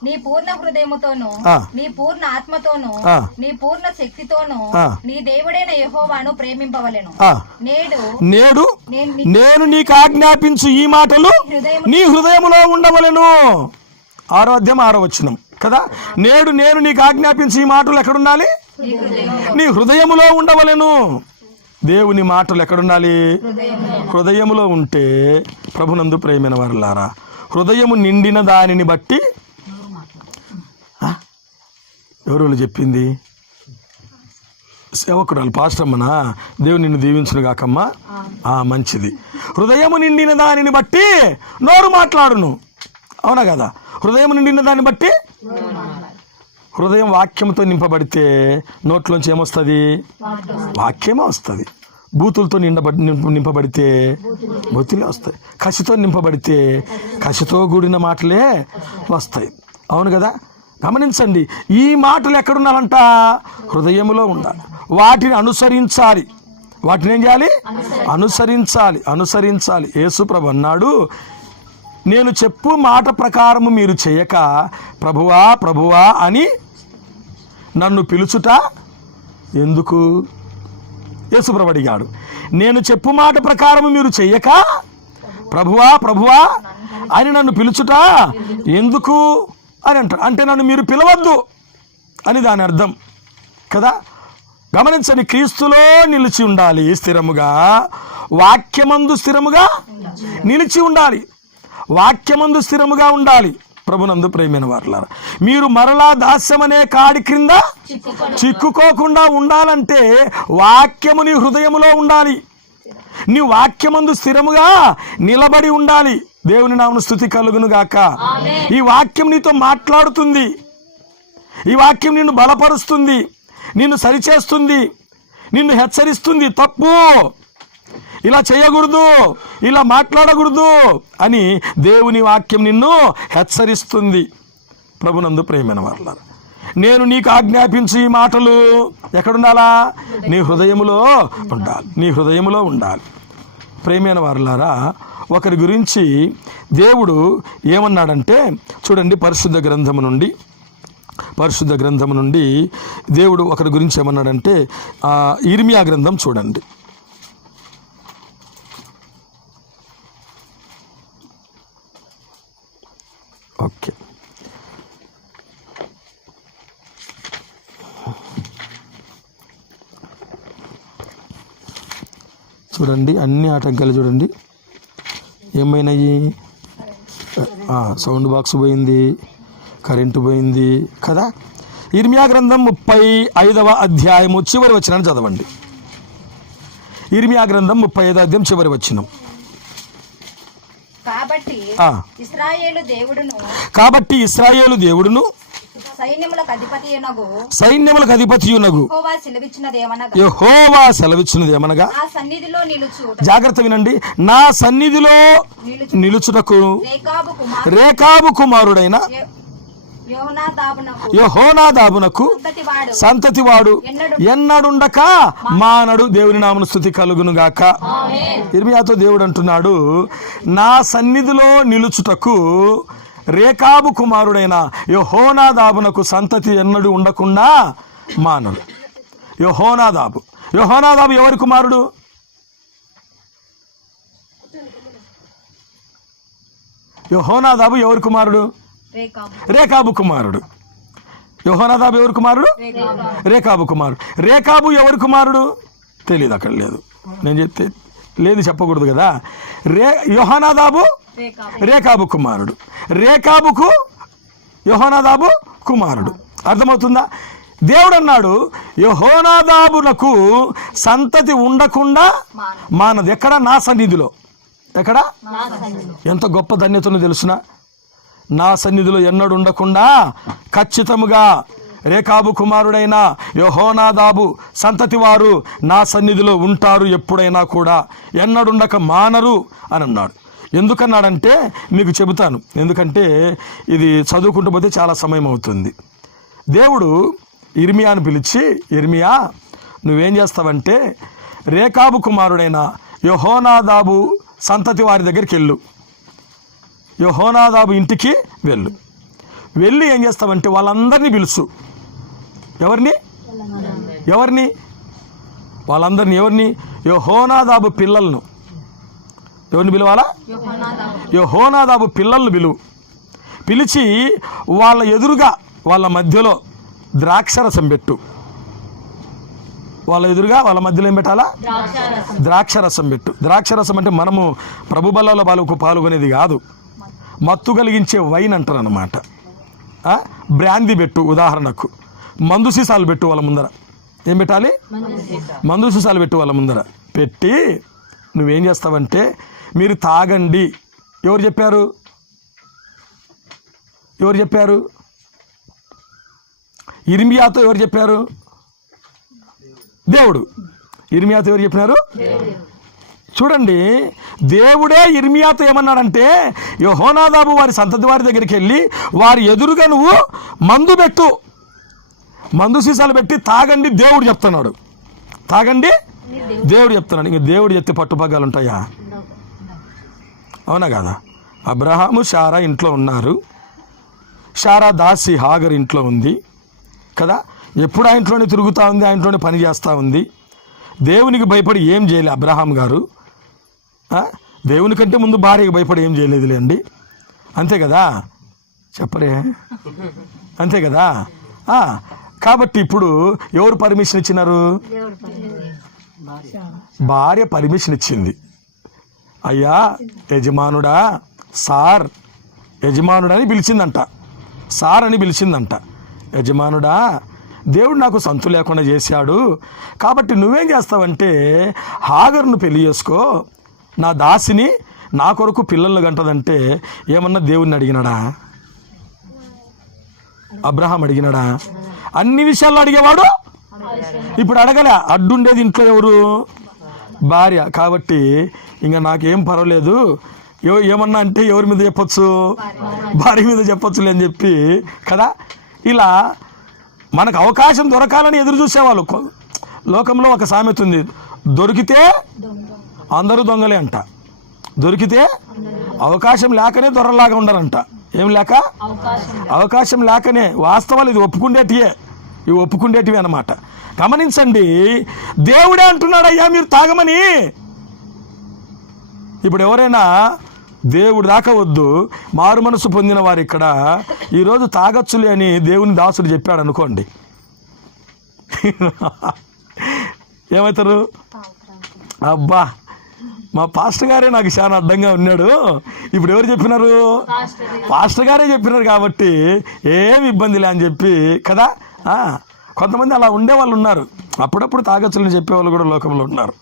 నీ పూర్ణ హృదయముతోను, నీ పూర్ణ ఆత్మతోను, నీ పూర్ణ శక్తితోను నీ దేవుడైన యెహోవాను ప్రేమింపవలెను. నేడు నేను నీకు ఆజ్ఞాపించు ఈ మాటలు నీ హృదయములో ఉండవలెను. 6వ అధ్యాయం 6వ వచనం కదా. నేడు నేను నీకు ఆజ్ఞాపించు ఈ మాటలు ఎక్కడుండాలి? నీ హృదయములో ఉండవలెను. దేవుని మాటలు ఎక్కడుండాలి? హృదయములో ఉంటే ప్రభునందు ప్రేమైన వారులారా, హృదయము నిండిన దానిని బట్టి ఎవరు చెప్పింది? సేవకురాలు పాస్టమ్మనా? దేవుని నిన్ను దీవించును గాకమ్మా. మంచిది. హృదయము నిండిన దానిని బట్టి నోరు మాట్లాడును. అవునా కదా? హృదయం నిండిన దాన్ని బట్టి హృదయం వాక్యంతో నింపబడితే నోట్లోంచి ఏమొస్తుంది? వాక్యమే వస్తుంది. బూతులతో నింపబడితే బూతులే వస్తాయి. కసితో నింపబడితే కసితో కూడిన మాటలే వస్తాయి. అవును కదా? గమనించండి, ఈ మాటలు ఎక్కడున్నారంట? హృదయములో ఉండాలి. వాటిని అనుసరించాలి. వాటిని ఏం చేయాలి? అనుసరించాలి. యేసుప్రభు అన్నాడు, నేను చెప్పు మాట ప్రకారము మీరు చేయక ప్రభువా అని నన్ను పిలుచుట ఎందుకు? యేసుప్రభు అడిగాడు. నేను చెప్పు మాట ప్రకారము మీరు చెయ్యక ప్రభువా అని నన్ను పిలుచుట ఎందుకు అని అంటాడు. అంటే నన్ను మీరు పిలవద్దు అని దాని అర్థం కదా. గమనించండి, క్రీస్తులో నిలిచి ఉండాలి స్థిరముగా, వాక్యమందు స్థిరముగా నిలిచి ఉండాలి, వాక్యమందు స్థిరముగా ఉండాలి. ప్రభునందు ప్రియమైన వారులారా, మీరు మరలా దాస్యమనే కాడి క్రింద చిక్కుకోకుండా ఉండాలంటే వాక్యము నీ హృదయములో ఉండాలి, నీ వాక్యమందు స్థిరముగా నిలబడి ఉండాలి. దేవుని నామమున స్తుతి కలుగును గాక. ఈ వాక్యం నీతో మాట్లాడుతుంది, ఈ వాక్యం నిన్ను బలపరుస్తుంది, నిన్ను సరిచేస్తుంది, నిన్ను హెచ్చరిస్తుంది. తప్పు, ఇలా చేయకూడదు, ఇలా మాట్లాడకూడదు అని దేవుని వాక్యం నిన్ను హెచ్చరిస్తుంది. ప్రభునందు ప్రియమైన వారులారా, నేను నీకు ఆజ్ఞాపించు ఈ మాటలు ఎక్కడుండాలా? నీ హృదయములో ఉండాలి, నీ హృదయములో ఉండాలి. ప్రియమైన వారులారా, ఒకరి గురించి దేవుడు ఏమన్నాడంటే చూడండి, పరిశుద్ధ గ్రంథము నుండి దేవుడు ఒకరి గురించి ఏమన్నాడంటే ఇర్మియా గ్రంథం చూడండి. ఓకే, చూడండి, అన్ని ఆటంకాలు చూడండి ఏమైనాయి. సౌండ్ బాక్స్ పోయింది, కరెంటు పోయింది కదా. ఇర్మియా గ్రంథం 35వ అధ్యాయము చివరి వచనాన్ని చదవండి. ఇర్మియా గ్రంథం 35వ అధ్యాయం చివరి వచనం. కాబట్టి ఇశ్రాయేలు దేవుడును సైన్యములకు అధిపతియునగు యెహోవా సెలవిచ్చినదేమనగా, జాగ్రత్త వినండి, నా సన్నిధిలో నిలుచుటకు రేకాబు కుమారుడైన యెహోనాదాబునకు సంతతివాడు ఎన్నడుండక మానడు. దేవుని నామమున స్తుతి కలుగును గాక. ఇర్మియాతో దేవుడు అంటున్నాడు, నా సన్నిధిలో నిలుచుటకు రేకాబు కుమారుడైన యెహోనాదాబునకు సంతతి ఎన్నడూ ఉండకుండా మానడు. యెహోనాదాబు ఎవరి కుమారుడు? యెహోనాదాబు ఎవరి కుమారుడు? రేకాబు కుమారుడు. యెహోనాదాబు ఎవరి కుమారుడు? రేకాబు కుమారుడు. రేకాబు ఎవరి కుమారుడు? తెలియదు, అక్కడ లేదు, నేను చెప్తే లేదు చెప్పకూడదు కదా. యెహోనాదాబు రేకాబు కుమారుడు, రేకాబుకు యెహోనాదాబు కుమారుడు. అర్థమవుతుందా? దేవుడు అన్నాడు యెహోనాదాబునకు సంతతి ఉండకుండా మానదు. ఎక్కడ? నా సన్నిధిలో. ఎక్కడ? ఎంత గొప్ప ధన్యతను తెలుసున. నా సన్నిధిలో ఎన్నడు ఉండకుండా ఖచ్చితముగా రేకాబు కుమారుడైన యెహోనాదాబు సంతతి వారు నా సన్నిధిలో ఉంటారు, ఎప్పుడైనా కూడా ఎన్నడుండక మానరు అని అన్నాడు. ఎందుకన్నాడంటే మీకు చెబుతాను, ఎందుకంటే ఇది చదువుకుంటూ పోతే చాలా సమయం అవుతుంది. దేవుడు ఇర్మియాను పిలిచి, ఇర్మియా నువ్వేం చేస్తావంటే రేకాబు కుమారుడైన యెహోనాదాబు సంతతి వారి దగ్గరికి వెళ్ళు, యెహోనాదాబు ఇంటికి వెళ్ళి ఏం చేస్తావంటే వాళ్ళందరినీ పిలుచు. ఎవరిని? వాళ్ళందరినీ. ఎవరిని? యెహోనాదాబు పిల్లలను. ఎవరిని పిలవాలా? యెహోనాదాబు పిల్లలను పిలిచి వాళ్ళ ఎదురుగా, వాళ్ళ మధ్యలో ద్రాక్షరసం పెట్టు. వాళ్ళ ఎదురుగా, వాళ్ళ మధ్యలో ఏం పెట్టాలా? ద్రాక్షరసం పెట్టు. ద్రాక్షరసం అంటే మనము ప్రభు బల్లలో పాల్గొనేది కాదు, మత్తు కలిగించే వైన్ అంటారు అన్నమాట. బ్రాందీ పెట్టు, ఉదాహరణకు మందు సీసాలు పెట్టు వాళ్ళ ముందర. ఏం పెట్టాలి? మందు సీసాలు పెట్టు వాళ్ళ ముందర పెట్టి నువ్వేం చేస్తావంటే మీరు తాగండి. ఎవరు చెప్పారు? ఇర్మియాతో ఎవరు చెప్పారు? దేవుడు. ఇర్మియాతో ఎవరు చెప్పినారు? చూడండి, దేవుడే ఇర్మియాతో ఏమన్నాడంటే యెహోనాదాబు వారి సంతతి వారి దగ్గరికి వెళ్ళి వారి ఎదురుగా నువ్వు మందు పెట్టు, మందు సీసాలు పెట్టి తాగండి. దేవుడు చెప్తున్నాడు, తాగండి దేవుడు చెప్తున్నాడు. ఇంక దేవుడు చెప్తే పట్టుపగ్గాలు ఉంటాయా? అవునా కదా? అబ్రహాము శారా ఇంట్లో ఉన్నారు, శారా దాసి హాగర్ ఇంట్లో ఉంది కదా. ఎప్పుడు ఆ ఇంట్లోనే తిరుగుతూ ఉంది, ఆ ఇంట్లోనే పని చేస్తూ ఉంది. దేవునికి భయపడి ఏం చేయలే అబ్రహాం గారు. దేవుని కంటే ముందు భార్యకు భయపడి ఏం చేయలేదులేండి, అంతే కదా. చెప్పరే, అంతే కదా. కాబట్టి ఇప్పుడు ఎవరు పర్మిషన్ ఇచ్చినారు? భార్య పర్మిషన్ ఇచ్చింది. అయ్యా యజమానుడా, సార్, యజమానుడని పిలిచిందంట, సార్ అని పిలిచిందంట. యజమానుడా, దేవుడు నాకు సంతు లేకుండా చేశాడు, కాబట్టి నువ్వేం చేస్తావంటే హాగర్ను పెళ్లి చేసుకో, నా దాసిని, నా కొరకు పిల్లలను గంటదంటే ఏమన్నా దేవుణ్ణి అడిగినాడా? అబ్రహాం అడిగినాడా? అన్ని విషయాల్లో అడిగేవాడు, ఇప్పుడు అడగలే. అడ్డుండేది ఇంట్లో ఎవరు? భార్య. కాబట్టి ఇంకా నాకేం పర్వాలేదు, ఏమన్నా అంటే ఎవరి మీద చెప్పొచ్చు? భార్య మీద చెప్పొచ్చులే అని చెప్పి కదా. ఇలా మనకు అవకాశం దొరకాలని ఎదురు చూసేవాళ్ళు. లోకంలో ఒక సామెత ఉంది, దొరికితే అందరూ దొంగలే అంట, దొరికితే అవకాశం లేకనే దొరలాగా ఉండరంట. ఏం లేక? అవకాశం లేకనే. వాస్తవాలు ఇది ఒప్పుకుండేటివే, ఇవి ఒప్పుకుండేటివి అన్నమాట. గమనించండి, దేవుడే అంటున్నాడు అయ్యా మీరు తాగమని. ఇప్పుడు ఎవరైనా దేవుడు దాకా వద్దు, మారు మనసు పొందిన వారు ఇక్కడ ఈరోజు తాగొచ్చులే అని దేవుని దాసుడు చెప్పాడు అనుకోండి, ఏమవుతారు? అబ్బా, మా పాస్టర్ గారే నాకు చాలా అడ్డంగా ఉన్నాడు. ఇప్పుడు ఎవరు చెప్పినారు? పాస్టర్ గారే చెప్పినారు కాబట్టి ఏమి ఇబ్బంది లే అని చెప్పి కదా. కొంతమంది అలా ఉండేవాళ్ళు ఉన్నారు, అప్పుడప్పుడు తాగొచ్చులని చెప్పేవాళ్ళు కూడా లోకంలో ఉన్నారు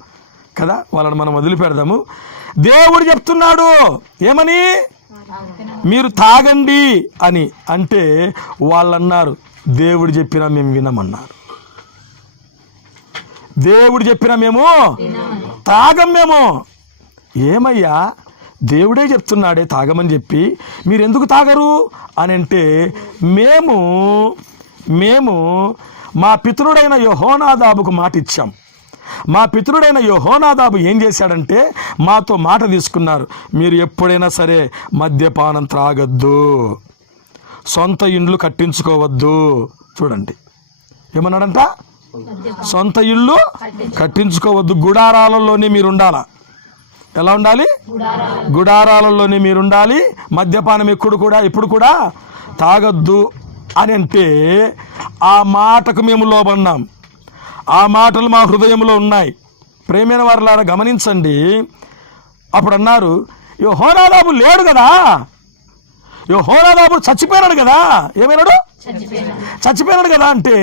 కదా. వాళ్ళని మనం వదిలిపెడదాము. దేవుడు చెప్తున్నాడు ఏమని? మీరు తాగండి అని. అంటే వాళ్ళు అన్నారు దేవుడు చెప్పినా మేము వినమన్నారు. దేవుడు చెప్పినా మేము తాగం. మేము ఏమయ్యా, దేవుడే చెప్తున్నాడే తాగమని చెప్పి మీరెందుకు తాగరు అని అంటే, మేము మా పితరుడైన యెహోనాదాబుకు మాట ఇచ్చాం. మా పితరుడైన యెహోనాదాబు ఏం చేశాడంటే మాతో మాట తీసుకున్నారు, మీరు ఎప్పుడైనా సరే మద్యపానం త్రాగద్దు, సొంత ఇండ్లు కట్టించుకోవద్దు. చూడండి ఏమన్నాడంట, సొంత ఇల్లు కట్టించుకోవద్దు, గుడారాలలోనే మీరు ఉండాలా. ఎలా ఉండాలి? గుడారాలలోనే మీరు ఉండాలి. మద్యపానం ఎప్పుడు కూడా తాగద్దు అని అంటే ఆ మాటకు మేము లోబడినాం. ఆ మాటలు మా హృదయంలో ఉన్నాయి. ప్రేమైన వారులారా గమనించండి. అప్పుడు అన్నారు యెహోనాదాబు లేడు కదా, యెహోనాదాబు చచ్చిపోయినాడు కదా. ఏమైనాడు? చచ్చిపోయినాడు కదా. అంటే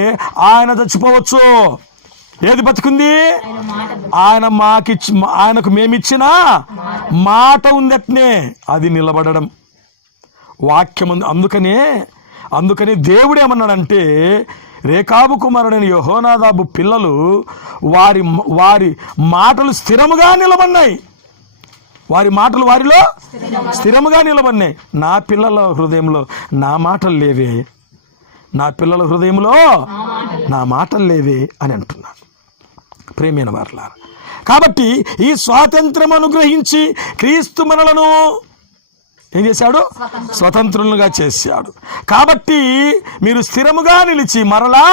ఆయన చచ్చిపోవచ్చు, ఏది బతుకుంది? ఆయనకు మేమిచ్చిన మాట ఉందట్నే అది నిలబడడం వాక్యం. అందుకనే దేవుడు ఏమన్నాడంటే, రేకాబు కుమారుడైన యెహోనాదాబు పిల్లలు వారి మాటలు స్థిరముగా నిలబడినాయి. వారి మాటలు వారిలో స్థిరముగా నిలబడినాయి. నా పిల్లల హృదయంలో నా మాటలు లేవే, నా పిల్లల హృదయంలో నా మాటలు లేవే అని అంటున్నాను. ప్రేమైన వారులారా, కాబట్టి ఈ స్వాతంత్రం అనుగ్రహించి క్రీస్తు మనలను ఏం చేశాడు? స్వతంత్రులుగా చేశాడు. కాబట్టి మీరు స్థిరముగా నిలిచి మరలా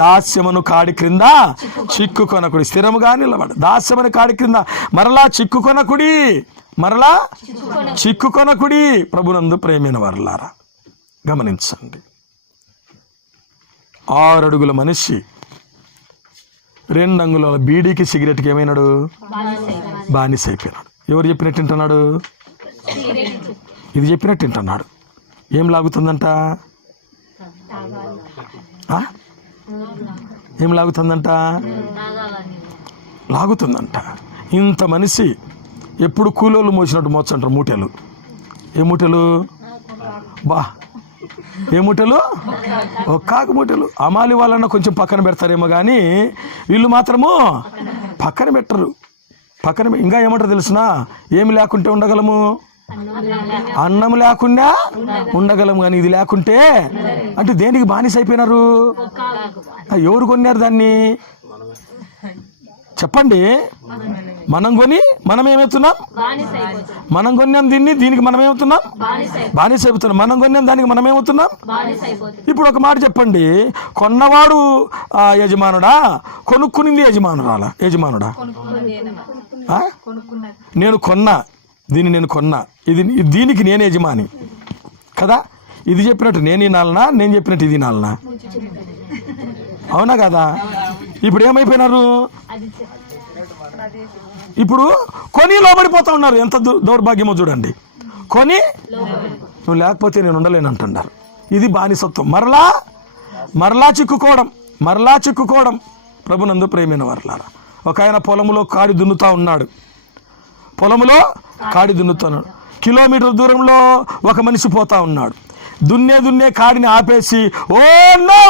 దాస్యమును కాడి క్రింద చిక్కుకొనకుడి. స్థిరముగా నిలబడి దాస్యమును కాడి క్రింద మరలా చిక్కుకొనకుడి. ప్రభునందు ప్రేమైన వారులారా గమనించండి. 6 అడుగుల మనిషి 2 అంగుళాల బీడీకి సిగరెట్కి ఏమైనాడు? బానిస అయిపోయినాడు. ఎవరు చెప్పినట్టు వింటున్నాడు? ఇది చెప్పినట్టు వింటున్నాడు. ఏం లాగుతుందంట? ఏం లాగుతుందంట? ఇంత మనిషి ఎప్పుడు కూలోళ్ళు మోసినట్టు మోచంటారు మూటలు. ఏ మూటలు? ఏ మూటలు? ఒక్కాకు మూటలు. అమాలి వాళ్ళన్న కొంచెం పక్కన పెడతారేమో కానీ వీళ్ళు మాత్రము పక్కన పెట్టరు. ఇంకా ఏమంటారు తెలుసునా? ఏమి లేకుంటే ఉండగలము, అన్నం లేకుండా ఉండగలము, కానీ ఇది లేకుంటే అంటే దేనికి బానిస అయిపోయినారు? ఎవరు కొన్నారు దాన్ని? చెప్పండి. మనం కొని మనం ఏమవుతున్నాం? మనం కొన్నాం దీనికి మనం ఏమవుతున్నాం? బానిస అయిపోతున్నాం. మనం కొన్నాం దానికి మనం ఏమవుతున్నాం? ఇప్పుడు ఒక మాట చెప్పండి, కొన్నవాడు యజమానుడా, కొనుక్కునింది యజమానుడా? నేను కొన్నా, దీన్ని నేను కొన్నా, దీనికి నేను యజమాని కదా. ఇది చెప్పినట్టు నేను వినాలనా, నేను చెప్పినట్టు ఇది వినాలనా? అవునా కదా? ఇప్పుడు ఏమైపోయినారు? ఇప్పుడు కొని లోబడిపోతా ఉన్నారు. ఎంత దౌర్భాగ్యమో చూడండి. కొని నువ్వు లేకపోతే నేను ఉండలేను అంటున్నారు. ఇది బానిసత్వం. మరలా చిక్కుకోవడం. ప్రభునందు ప్రేమైన వారలారా, ఒక ఆయన పొలంలో కాడి దున్నుతా ఉన్నాడు. కిలోమీటర్ దూరంలో ఒక మనిషి పోతా ఉన్నాడు. దున్నే కాడిని ఆపేసి ఓ నో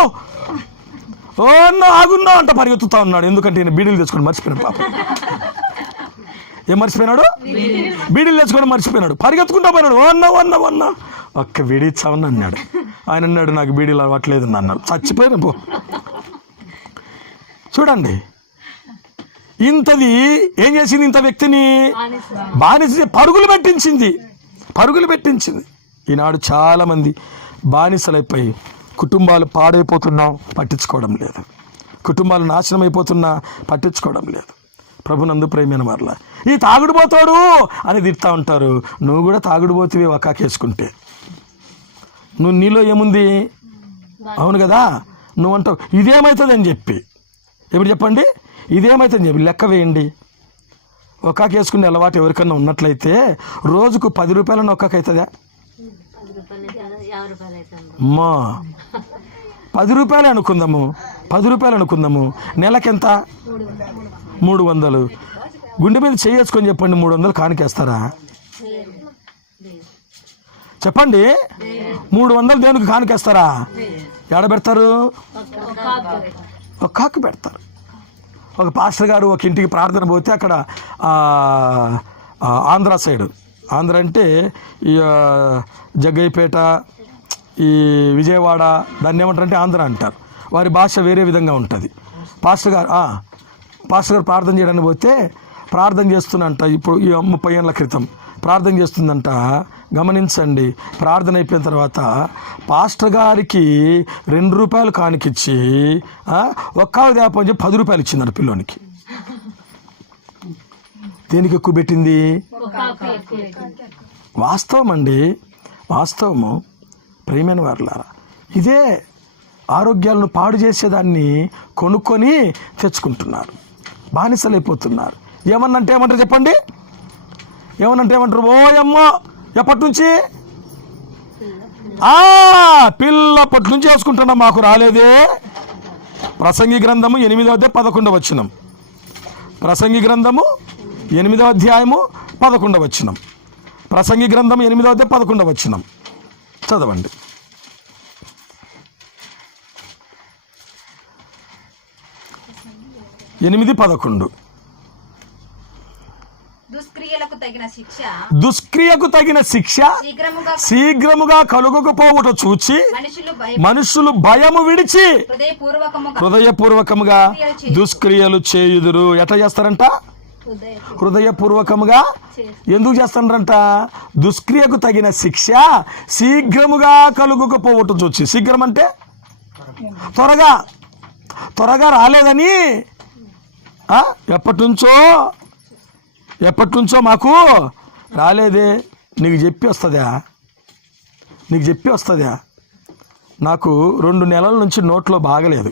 ఆగున్నా అంట పరిగెత్తుతా ఉన్నాడు. ఎందుకంటే ఈయన బీడీలు తెచ్చుకొని మర్చిపోయినాడు. పాప ఏం మర్చిపోయినాడు? బీడీలు తెచ్చుకొని మర్చిపోయినాడు. పరిగెత్తుకుంటా పోయినాడు. ఓన్నా ఒక్క బీడీ ఇచ్చావని అన్నాడు. ఆయన అన్నాడు, నాకు బీడీలు అవ్వట్లేదు అన్నాడు. చచ్చిపోయిన పో. చూడండి, ఇంతది ఏం చేసింది? ఇంత వ్యక్తిని బానిస పరుగులు పెట్టించింది. ఈనాడు చాలామంది బానిసలైపోయి కుటుంబాలు పాడైపోతున్నాం, పట్టించుకోవడం లేదు. కుటుంబాలు నాశనం అయిపోతున్నా పట్టించుకోవడం లేదు. ప్రభునందు ప్రేమైన వారలా, ఈ తాగుడుపోతాడు అని తిడతా ఉంటారు. నువ్వు కూడా తాగుడుపోతివి ఒక్కాకేసుకుంటే. నీలో ఏముంది? అవును కదా? నువ్వు అంటావు ఇదేమవుతుంది అని చెప్పి. ఎప్పుడు చెప్పండి? ఇదేమవుతుంది చెప్పి లెక్క వేయండి. ఒక్కాకేసుకునే అలవాటు ఎవరికన్నా ఉన్నట్లయితే రోజుకు 10 రూపాయలన్న ఒక్కాకవుతుందా? అమ్మా, 10 రూపాయలు అనుకుందాము. నెలకెంత? 300. గుండె మీద చేసుకొని చెప్పండి, 300 కానికేస్తారా? చెప్పండి, 300 దేవునికి కానికేస్తారా? ఎక్కడ పెడతారు? ఒక్కాకు పెడతారు. ఒక పాస్టర్ గారు ఒక ఇంటికి ప్రార్థన పోతే అక్కడ ఆంధ్ర సైడ్, ఆంధ్ర అంటే ఈ జగ్గయ్యపేట, ఈ విజయవాడ, దాన్ని ఏమంటారంటే ఆంధ్ర అంటారు. వారి భాష వేరే విధంగా ఉంటుంది. పాస్టర్ గారు ప్రార్థన చేయడానికి పోతే ప్రార్థన చేస్తున్నంట. ఇప్పుడు ఈ 30 ఏళ్ళ క్రితం ప్రార్థన చేస్తుందంట. గమనించండి, ప్రార్థన అయిపోయిన తర్వాత పాస్టర్ గారికి 2 రూపాయలు కానికిచ్చి ఒక్క వ్యాపారం చెప్పి 10 రూపాయలు ఇచ్చిందంట పిల్లోనికి. దేనికి ఎక్కువ పెట్టింది? వాస్తవము ప్రియమైన వారలారా, ఇదే ఆరోగ్యాలను పాడు చేసేదాన్ని కొనుక్కొని తెచ్చుకుంటున్నారు. బానిసలైపోతున్నారు. ఏమన్నంటే చెప్పండి? ఏమన్నంటే ఓయమ్మో ఎప్పటి నుంచి? పిల్లప్పటి నుంచి వేసుకుంటున్నాం, మాకు రాలేదే. ప్రసంగి గ్రంథము 8వ అధ్యాయం 11వ వచనం. ప్రసంగి గ్రంథము 8వ అధ్యాయము 11వ వచనం. ప్రసంగి గ్రంథం 8వ అధ్యాయం 11వ వచనం చదవండి. ఎనిమిది 11. దుష్క్రియకు తగిన శిక్ష శీఘ్రముగా కలుగకపోవుట చూచి మనుషులు భయము విడిచి హృదయపూర్వకముగా దుష్క్రియలు చేయుదురు. ఎట్లా చేస్తారంట? హృదయపూర్వకముగా. ఎందుకు చేస్తారంట? దుష్క్రియకు తగిన శిక్ష శీఘ్రముగా కలుగకపోవుట చూచి. శీఘ్రం అంటే త్వరగా రాలేదని, ఎప్పటి నుంచో మాకు రాలేదే. నీకు చెప్పి వస్తుందా? నాకు 2 నెలల నుంచి నోట్లో బాగలేదు.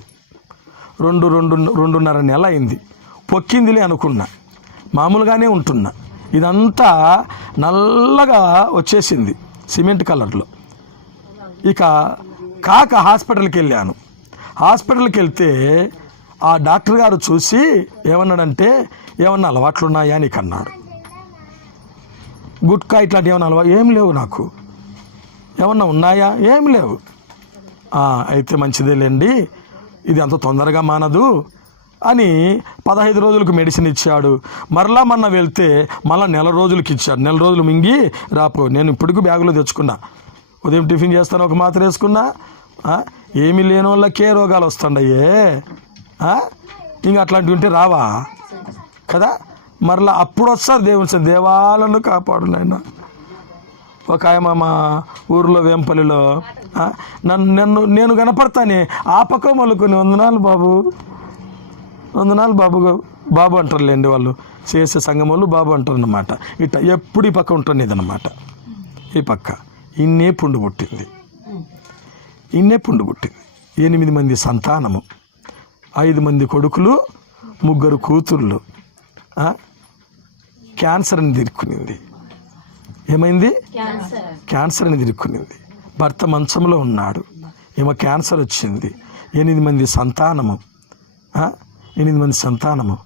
2.5 నెల అయింది. పొక్కిందిలే అనుకున్నా, మామూలుగానే ఉంటున్నా. ఇదంతా నల్లగా వచ్చేసింది, సిమెంట్ కలర్లో. ఇక హాస్పిటల్కి వెళ్ళాను. హాస్పిటల్కి వెళ్తే ఆ డాక్టర్ గారు చూసి ఏమన్నాడంటే, ఏమన్నా అలవాట్లు ఉన్నాయా నీకు అన్నాడు. గుట్కా ఇట్లాంటి ఏమన్నా అలవాటు? ఏం లేవు నాకు. ఏమన్నా ఉన్నాయా? ఏం లేవు. అయితే మంచిదేలేండి, ఇది అంత తొందరగా మానదు అని 15 రోజులకు మెడిసిన్ ఇచ్చాడు. మరలా మొన్న వెళ్తే మళ్ళీ 1 నెల రోజులకి ఇచ్చాడు. 1 నెల రోజులు మింగి రాపో. నేను ఇప్పటికీ బ్యాగులో తెచ్చుకున్నా. ఉదయం టిఫిన్ చేస్తాను, ఒక మాత్ర వేసుకున్నా. ఏమీ లేని వాళ్ళకే రోగాలు వస్తుండయే. ఇంకా అట్లాంటివి ఉంటే రావా కదా? మరలా అప్పుడు వస్తారు దేవుని దేవాలను కాపాడు నాయన. ఒక ఆయన మా ఊరిలో వేంపల్లిలో నేను కనపడతానే ఆ పక్క మలుకొని వందనాలు బాబు అంటారులేండి. వాళ్ళు చేసే సంఘం వాళ్ళు బాబు అంటారు అన్నమాట. ఇట్లా ఎప్పుడు ఈ పక్క ఉంటుంది ఇదన్నమాట. ఈ పక్క ఇన్నే పుండు పుట్టింది. ఇన్నే పుండు పుట్టింది. 8 మంది సంతానము, 5 మంది కొడుకులు, 3 కూతుర్లు. క్యాన్సర్ అని తిరుక్కునింది. ఏమైంది? క్యాన్సర్ అని తిరుక్కునింది. భర్త మంచంలో ఉన్నాడు, ఏమో క్యాన్సర్ వచ్చింది. 8 మంది సంతానము, 8 మంది సంతానము.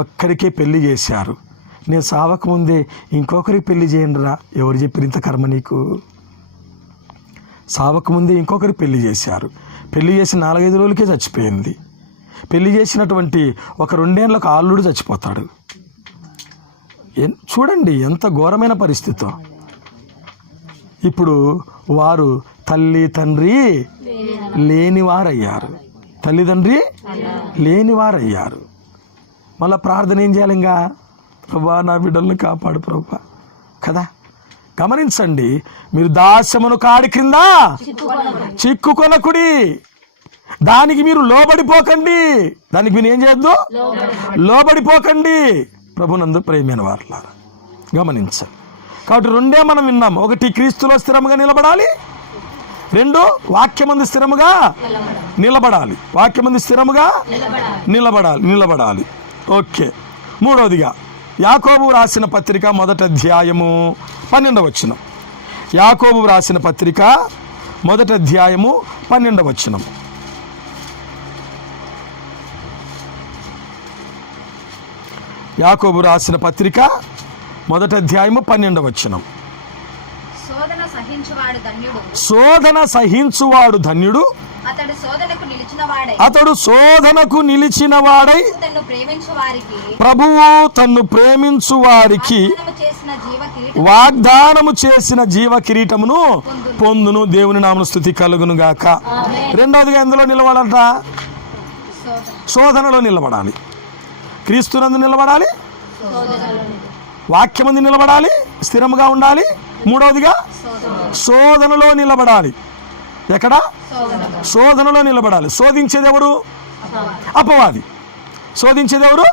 ఒక్కడికే పెళ్లి చేశారు. నేను సావకముందే ఇంకొకరికి పెళ్లి చేయండిరా. ఎవరు చెప్పారు ఇంత కర్మ నీకు? సావకముందే ఇంకొకరికి పెళ్లి చేశారు. పెళ్లి చేసి 4-5 రోజులకే చచ్చిపోయింది. పెళ్లి చేసినటువంటి ఒక 2 ఏళ్లకు అల్లుడు చచ్చిపోతాడు. చూడండి ఎంత ఘోరమైన పరిస్థితో. ఇప్పుడు వారు తల్లి తండ్రి లేనివారయ్యారు. తల్లిదండ్రి లేనివారయ్యారు. మళ్ళీ ప్రార్థన ఏం చేయాలి? ఇంకా ప్రభా నా బిడ్డలను కాపాడు ప్రభా కదా. గమనించండి, మీరు దాస్యమును కాడి క్రింద చిక్కుకొనకుడి. దానికి మీరు లోబడిపోకండి. దానికి మీరు ఏం చేయొద్దు? లోబడిపోకండి. ప్రభునందు ప్రియమైన వారలారా గమనించండి. కాబట్టి 2 మనం విన్నాం. 1 క్రీస్తులో స్థిరముగా నిలబడాలి, 2 వాక్యమందు స్థిరముగా నిలబడాలి. వాక్యమందు స్థిరముగా నిలబడాలి. ఓకే. 3వదిగా యాకోబు రాసిన పత్రిక 1వ అధ్యాయము 12వ వచనం. యాకోబు రాసిన పత్రిక 1వ అధ్యాయము 12వ వచనం. యాకోబు రాసిన పత్రిక 1వ అధ్యాయము 12వ వచనం. శోధన సహించువాడు ధన్యుడు, అతడు శోధనకు నిలిచిన వాడై ప్రభువు తన్ను ప్రేమించు వారికి వాగ్దానము చేసిన జీవ కిరీటమును పొందును. దేవుని నామమున స్తుతి కలుగును గాక. 2వదిగా ఎందులో నిలబడాలంట? శోధనలో నిలబడాలి. క్రీస్తునందు నిలబడాలి, వాక్యమందు నిలబడాలి, స్థిరముగా ఉండాలి. 3వదిగా శోధనలో నిలబడాలి. ఎక్కడ? శోధనలో నిలబడాలి. శోధించేది ఎవరు? అపవాది. శోధించేది ఎవరు?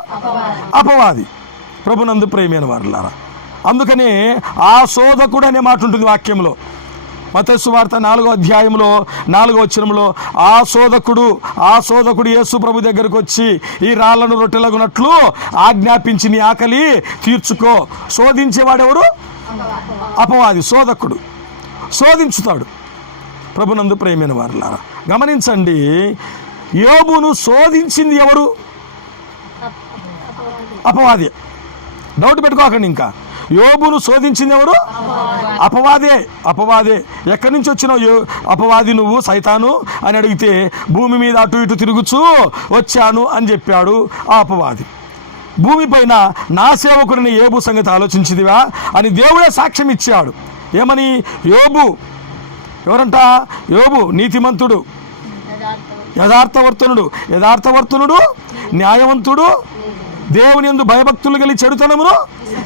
అపవాది. ప్రభునందు ప్రియమైన వారలారా, అందుకనే ఆ శోధకుడు అనే మాట ఉంటుంది వాక్యంలో. మత్తయి సువార్త 4వ అధ్యాయంలో 4వ వచనంలో ఆ శోధకుడు యేసు ప్రభు దగ్గరకు వచ్చి ఈ రాళ్లను రొట్టెలగునట్లు ఆజ్ఞాపించి నీ ఆకలి తీర్చుకో. శోధించేవాడెవరు? అపవాది. శోధకుడు శోధించుతాడు. ప్రభునందు ప్రియమైన వారలారా గమనించండి, యోబును శోధించింది ఎవరు? అపవాది. డౌట్ పెట్టుకోకండి. ఇంకా యోబును శోధించింది ఎవరు? అపవాదే. ఎక్కడి నుంచి వచ్చినావు అపవాది నువ్వు, సైతాను అని అడిగితే భూమి మీద అటు ఇటు తిరుగుచూ వచ్చాను అని చెప్పాడు ఆ అపవాది. భూమిపైన నా సేవకుడిని యోబు సంగతి ఆలోచించిదివా అని దేవుడే సాక్ష్యం ఇచ్చాడు. ఏమని? యోబు ఎవరంట? యోబు నీతిమంతుడు, యథార్థవర్తనుడు, న్యాయవంతుడు, దేవుని యందు భయభక్తులు కలిగి చెడుతనమును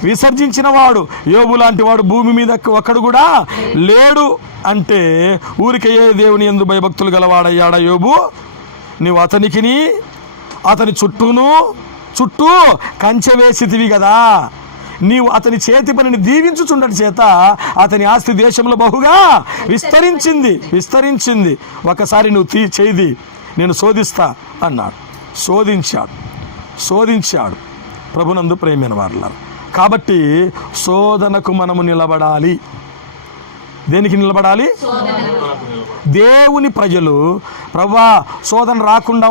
విసర్జించిన వాడు. యోబు లాంటి వాడు భూమి మీద ఒక్కడు కూడా లేడు అంటే ఊరికే దేవుని యందు భయభక్తులు గలవాడయ్యాడా యోబు? నీవు అతనికిని అతని చుట్టూ కంచె వేసితివి కదా. నీవు అతని చేతి పనిని దీవించుచుండటి చేత అతని ఆస్తి దేశంలో బహుగా విస్తరించింది. ఒకసారి నువ్వు చేయి, నేను శోధిస్తా అన్నాడు. శోధించాడు. ప్రభునందు ప్రియమైన వారలారా, కాబట్టి శోధనకు మనము నిలబడాలి. దేనికి నిలబడాలి? దేవుని ప్రజలు ప్రభువా శోధన రాకుండా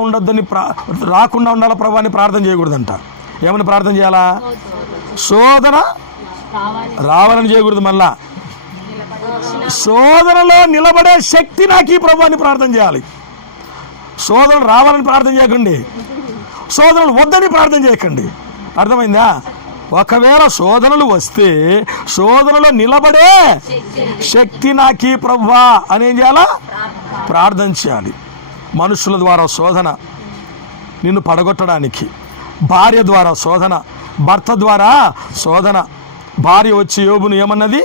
ఉండాలా ప్రభువా అని ప్రార్థన చేయకూడదంట. ఏమని ప్రార్థన చేయాలా? శోధన రావాలని చేయకూడదు. మళ్ళా శోధనలో నిలబడే శక్తి నాకు ఈ ప్రభు అని ప్రార్థన చేయాలి. శోధన రావాలని ప్రార్థన చేయకండి, శోధనలు వద్దని ప్రార్థన చేయకండి. అర్థమైందా? ఒకవేళ శోధనలు వస్తే శోధనలో నిలబడే శక్తి నాకీ ప్రభువా అని ఏం చేయాలా? ప్రార్థన చేయాలి. మనుషుల ద్వారా శోధన నిన్ను పడగొట్టడానికి, భార్య ద్వారా శోధన, భర్త ద్వారా శోధన. భార్య వచ్చి యోబును ఏమన్నది?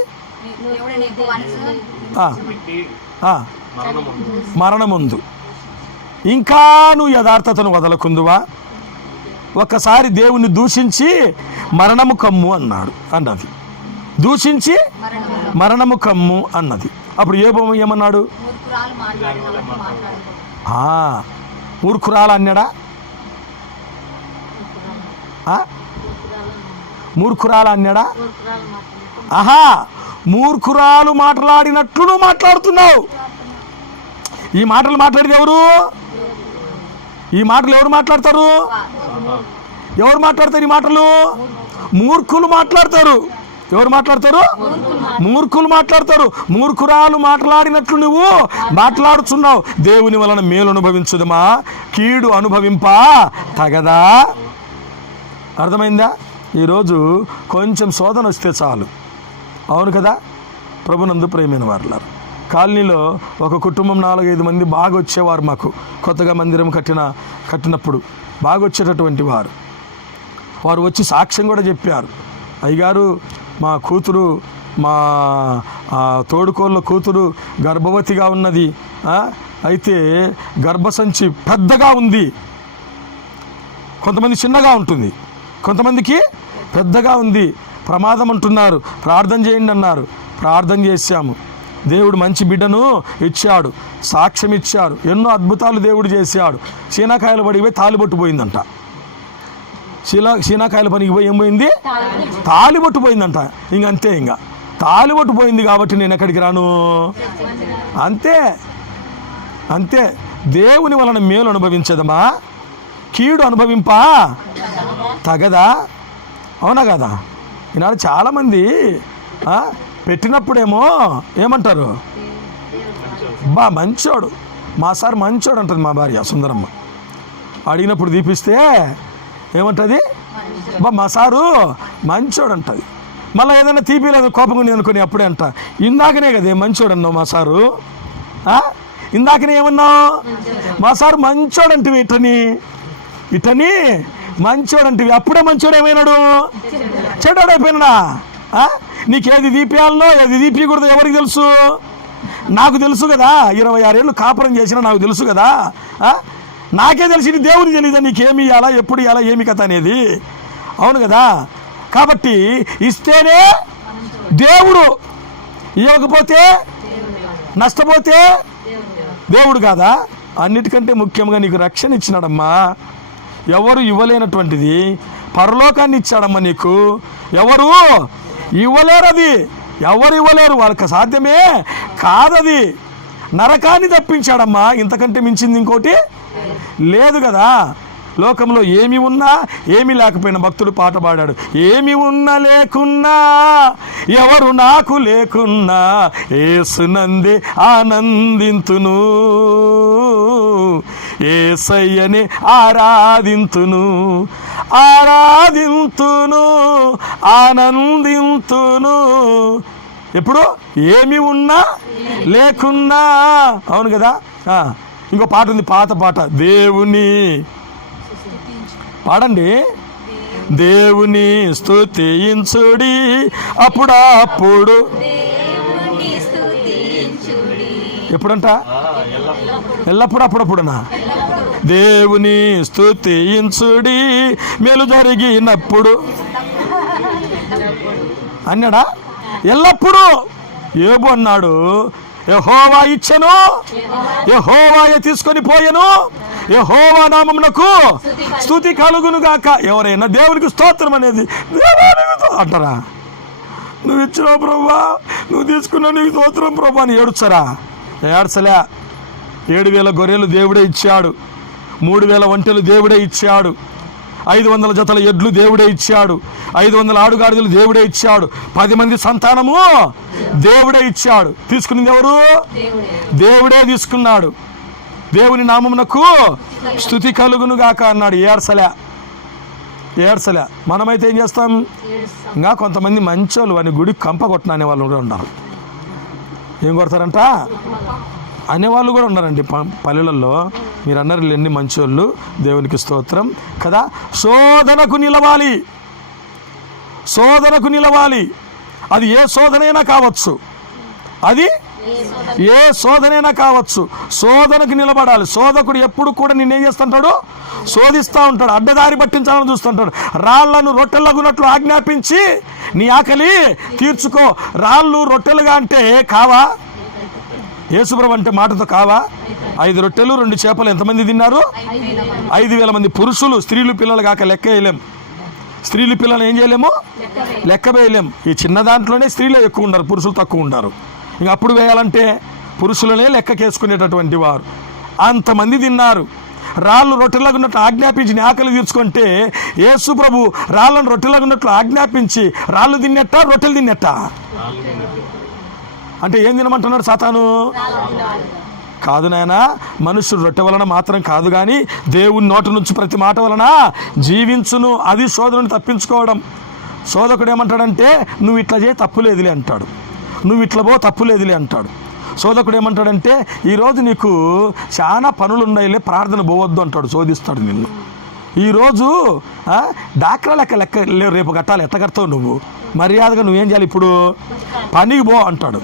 మరణముందు ఇంకా నువ్వు యథార్థతను వదలకుందువా? ఒకసారి దేవుని దూషించి మరణము కమ్ము అన్నది. దూషించి మరణము కమ్ము అన్నది. అప్పుడు యోబు ఏమన్నాడు? మూర్ఖురాలు మాట్లాడిన వాటి మాట్లాడకూడదు. మూర్ఖురాలు అన్నాడా? మూర్ఖురాలు అన్నాడా? ఆహా, మూర్ఖురాలు మాట్లాడినట్లు నువ్వు మాట్లాడుతున్నావు. ఈ మాటలు మాట్లాడేది ఎవరు? ఈ మాటలు ఎవరు మాట్లాడతారు? ఎవరు మాట్లాడతారు ఈ మాటలు? మూర్ఖులు మాట్లాడతారు. ఎవరు మాట్లాడతారు? మూర్ఖులు మాట్లాడతారు. మూర్ఖురాలు మాట్లాడినట్లు నువ్వు మాట్లాడుతున్నావు. దేవుని వలన మేలు అనుభవించుదమా, కీడు అనుభవింపా తగదా? అర్థమైందా? ఈరోజు కొంచెం శోధన వస్తే చాలు. అవును కదా? ప్రభునందు ప్రియమైన వారులారా, కాలనీలో ఒక కుటుంబం 4-5 మంది బాగా వచ్చేవారు. మాకు కొత్తగా మందిరం కట్టినప్పుడు బాగా వచ్చేటటువంటి వారు వచ్చి సాక్ష్యం కూడా చెప్పారు. అయ్యగారు, మా కూతురు, మా తోడుకోళ్ళ కూతురు గర్భవతిగా ఉన్నది. అయితే గర్భసంచి పెద్దగా ఉంది. కొంతమంది చిన్నగా ఉంటుంది, కొంతమందికి పెద్దగా ఉంది, ప్రమాదం అంటున్నారు, ప్రార్థన చేయండి అన్నారు. ప్రార్థన చేశాము. దేవుడు మంచి బిడ్డను ఇచ్చాడు, సాక్ష్యం ఇచ్చారు, ఎన్నో అద్భుతాలు దేవుడు చేశాడు. శీనాకాయలు పడిపోయి తాలిబొట్టు పోయిందంట. శీనాకాయల పనికి పోయి ఏం పోయింది? తాలిబొట్టు పోయిందంట. ఇంకంతే, ఇంకా తాలిబొట్టు పోయింది కాబట్టి నేను ఎక్కడికి రాను. అంతే. దేవుని వలన మేలు అనుభవించదమా, కీడు అనుభవింపా తగదా? అవునా కదా? ఈనాడు చాలామంది పెట్టినప్పుడేమో ఏమంటారు? మంచోడు, మా సార్ మంచోడు అంటుంది మా భార్య సుందరమ్మ. అడిగినప్పుడు దీపిస్తే ఏమంటుంది? మా సారు మంచోడు అంటుంది. మళ్ళీ ఏదైనా తీపిలేదు కోపంగా ఉంది అనుకుని అప్పుడే అంట, ఇందాకనే కదే మంచోడు అన్నావు మా సారు, ఇందాకనే ఏమన్నావు? మా సారు మంచోడు అంటివి, ఇటని మంచోడు అంటివి. అప్పుడే మంచోడు ఏమైనాడు? చెడ్డోడు అయిపోయినా? నీకేది దీపేయాలనో ఏది దీపకూడదో ఎవరికి తెలుసు? నాకు తెలుసు కదా. 26 ఏళ్ళు కాపురం చేసినా నాకు తెలుసు కదా. నాకే తెలిసి దేవుడికి తెలియదా నీకేమి ఇవ్వాలా, ఎప్పుడు ఇవ్వాలా, ఏమి కథ అనేది? అవును కదా? కాబట్టి ఇస్తేనే దేవుడు, ఇవ్వకపోతే నష్టపోతే దేవుడు కాదా? అన్నిటికంటే ముఖ్యంగా నీకు రక్షణ ఇచ్చినాడమ్మా. ఎవరు ఇవ్వలేనటువంటిది పరలోకాన్ని ఇచ్చాడమ్మా నీకు. ఎవరు ఇవ్వలేరు, అది ఎవరు ఇవ్వలేరు, వాళ్ళకి సాధ్యమే కాదది. నరకాన్ని తప్పించాడమ్మా. ఇంతకంటే మించింది ఇంకోటి లేదు కదా. లోకంలో ఏమి ఉన్నా ఏమి లేకపోయినా భక్తుడు పాట పాడాడు, ఏమి ఉన్నా లేకున్నా ఎవరు నాకు లేకున్నా యేసునందే ఆనందింతును, యేసయ్యనే ఆరాధింతును, ఆనందింతును. ఎప్పుడు? ఏమి ఉన్నా లేకున్నా. అవును కదా? ఇంకో పాట ఉంది, పాత పాట, దేవుని పాడండి. దేవుని స్తుతించుడి అప్పుడప్పుడు. ఎప్పుడంట? ఎల్లప్పుడు, అప్పుడప్పుడునా? దేవుని స్తుతించుడి మేలు జరిగినప్పుడు అన్నాడా? ఎల్లప్పుడూ. యోబు అన్నాడు, యెహోవా ఇచ్చెను, యెహోవాయే తీసుకొని పోయెను, యెహోవా నామమునకు స్తుతి కలుగును గాక. ఎవరైనా దేవునికి స్తోత్రం అనేది అంటారా? నువ్వు ఇచ్చినావు ప్రభువా, నువ్వు తీసుకున్నావు, నీకు స్తోత్రం ప్రభు అని ఏడుస్తారా? ఏడ్చలే. 7,000 గొర్రెలు దేవుడే ఇచ్చాడు, 3,000 ఒంటెలు దేవుడే ఇచ్చాడు, 500 జతల ఎడ్లు దేవుడే ఇచ్చాడు, 500 ఆడుగాడిదలు దేవుడే ఇచ్చాడు, 10 మంది సంతానము దేవుడే ఇచ్చాడు. తీసుకున్నది ఎవరు? దేవుడే తీసుకున్నాడు. దేవుని నామమునకు స్తుతి కలుగును గాక అన్నాడు. ఏడ్సలే. మనమైతే ఏం చేస్తాం? ఇంకా కొంతమంది మంచోళ్ళు అని గుడి కంప కొట్టిన అనేవాళ్ళు కూడా ఉన్నారు. ఏం కొడతారంట అనేవాళ్ళు కూడా ఉన్నారండి పల్లెలలో. మీరు అన్నారు ఎన్ని మంచోళ్ళు, దేవునికి స్తోత్రం కదా. శోధనకు నిలవాలి. అది ఏ శోధనైనా కావచ్చు, శోధనకు నిలబడాలి. శోధకుడు ఎప్పుడు కూడా నిన్నేం చేస్తుంటాడు? శోధిస్తూ ఉంటాడు, అడ్డదారి పట్టించాలని చూస్తుంటాడు. రాళ్లను రొట్టెలగునట్లు ఆజ్ఞాపించి నీ ఆకలి తీర్చుకో. రాళ్ళు రొట్టెలుగా అంటే కావా? యేసుప్రభు అంటే మాటతో కావా? 5 రొట్టెలు 2 చేపలు ఎంతమంది తిన్నారు? 5,000 మంది పురుషులు, స్త్రీలు, పిల్లలు కాక లెక్క వేయలేం. స్త్రీలు పిల్లలు ఏం చేయలేము, లెక్క వేయలేం. ఈ చిన్న దాంట్లోనే స్త్రీలే ఎక్కువ ఉన్నారు, పురుషులు తక్కువ ఉంటారు. ఇంక అప్పుడు వేయాలంటే పురుషులనే లెక్కకేసుకునేటటువంటి వారు. అంతమంది తిన్నారు. రాళ్ళు రొట్టెలాగా ఉన్నట్లు ఆజ్ఞాపించి ఆకలి తీర్చుకుంటే యేసు ప్రభు రాళ్ళను రొట్టెలాగా ఉన్నట్లు ఆజ్ఞాపించి రాళ్ళు తిన్నట్ట, రొట్టెలు తిన్నట్ట? అంటే ఏం తినమంటున్నాడు సాతాను? కాదు నాయన, మనుషుడు రొట్టె వలన మాత్రం కాదు కానీ దేవుని నోటి నుంచి ప్రతి మాట వలన జీవించును. అది శోధనను తప్పించుకోవడం. శోధకుడు ఏమంటాడంటే నువ్వు ఇట్లా చేయి తప్పులేదులే అంటాడు, నువ్వు ఇట్లా పో తప్పులేదులే అంటాడు. శోధకుడు ఏమంటాడంటే ఈరోజు నీకు చాలా పనులు ఉన్నాయిలే, ప్రార్థన పోవద్దు అంటాడు, శోధిస్తాడు నిన్ను. ఈరోజు డాక్రా లెక్క లేవు, రేపు కట్టాలి, ఎట్ట కడతావు నువ్వు? మర్యాదగా నువ్వేం చేయాలి, ఇప్పుడు పనికి పో అంటాడు.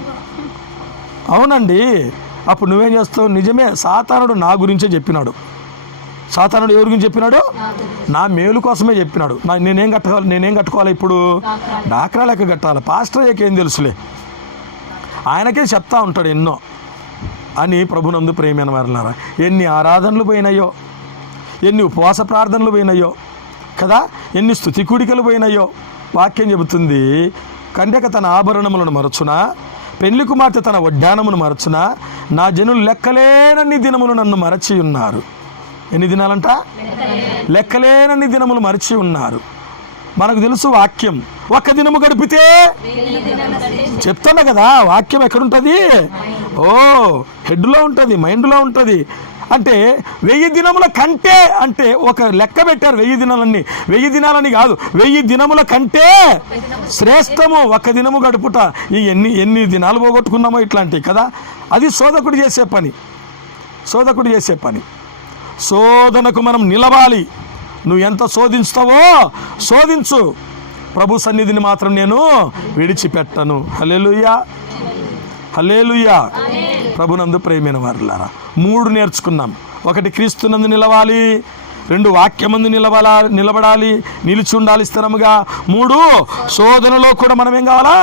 అవునండి, అప్పుడు నువ్వేం చేస్తావు? నిజమే, సాతానుడు నా గురించే చెప్పినాడు. సాతానుడు ఎవరి గురించి చెప్పినాడు? నా మేలు కోసమే చెప్పినాడు. నేనేం కట్టుకోవాలి ఇప్పుడు? డాక్రా లెక్క కట్టాలి. పాస్టర్ ఏం తెలుసులే, ఆయనకే చెప్తా ఉంటాడు ఎన్నో అని. ప్రభునందు ప్రేమైన వారలారా, ఎన్ని ఆరాధనలు పోయినాయో, ఎన్ని ఉపవాస ప్రార్థనలు పోయినాయో కదా, ఎన్ని స్తుతి కూడికలు పోయినాయో. వాక్యం చెబుతుంది, కన్యక తన ఆభరణములను మరచునా, పెళ్లి కుమార్తె తన వడ్డానమును మరచునా, నా జనులు లెక్కలేనన్ని దినములు నన్ను మరచి ఉన్నారు. ఎన్ని దినాలంట? లెక్కలేనన్ని దినములు మరచి ఉన్నారు. మనకు తెలుసు వాక్యం, ఒక్క దినము గడిపితే చెప్తున్నా కదా, వాక్యం ఎక్కడుంటుంది? ఓ హెడ్లో ఉంటుంది, మైండ్లో ఉంటుంది. అంటే 1000 దినముల కంటే, అంటే ఒక లెక్క పెట్టారు 1000 దినాలన్నీ. 1000 దినాలని కాదు, 1000 దినముల కంటే శ్రేష్టము ఒక్క దినము గడుపుట. ఈ ఎన్ని దినాలు పోగొట్టుకున్నామో ఇట్లాంటివి కదా. అది శోధకుడు చేసే పని, శోధకుడు చేసే పని. శోధనకు మనం నిలవాలి. నువ్వు ఎంత శోధిస్తావో శోధించు, ప్రభు సన్నిధిని మాత్రం నేను విడిచిపెట్టను. హల్లెలూయా, హల్లెలూయా. ప్రభునందు ప్రేమైన వారులారా, 3 నేర్చుకున్నాం. 1 క్రీస్తునందు నిలవాలి, 2 వాక్యమందు నిలబడాలి, నిలిచి ఉండాలి స్థిరముగా. 3 శోధనలో కూడా మనం ఏం కావాలా?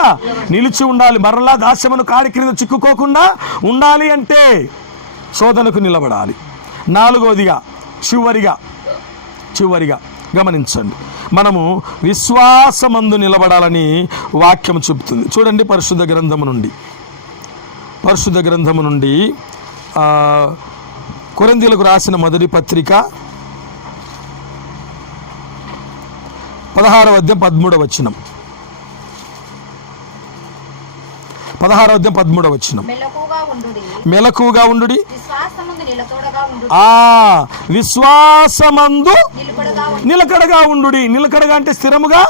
నిలిచి ఉండాలి. మరలా దాస్యమును కాడి క్రింద చిక్కుకోకుండా ఉండాలి అంటే శోధనకు నిలబడాలి. 4వదిగా చివరిగా గమనించండి, మనము విశ్వాసమందు నిలబడాలని వాక్యం చెబుతుంది. చూడండి, పరిశుద్ధ గ్రంథము నుండి కొరింథీయులకు రాసిన మొదటి పత్రిక 16వ అధ్యాయం 13వ వచనం. 16వ అధ్యాయం 13వ వచనం. మెలకువగా ఉండుడి, విశ్వాసమందు నిలకడగా ఉండుడి. నిలకడగా అంటే స్థిరముగా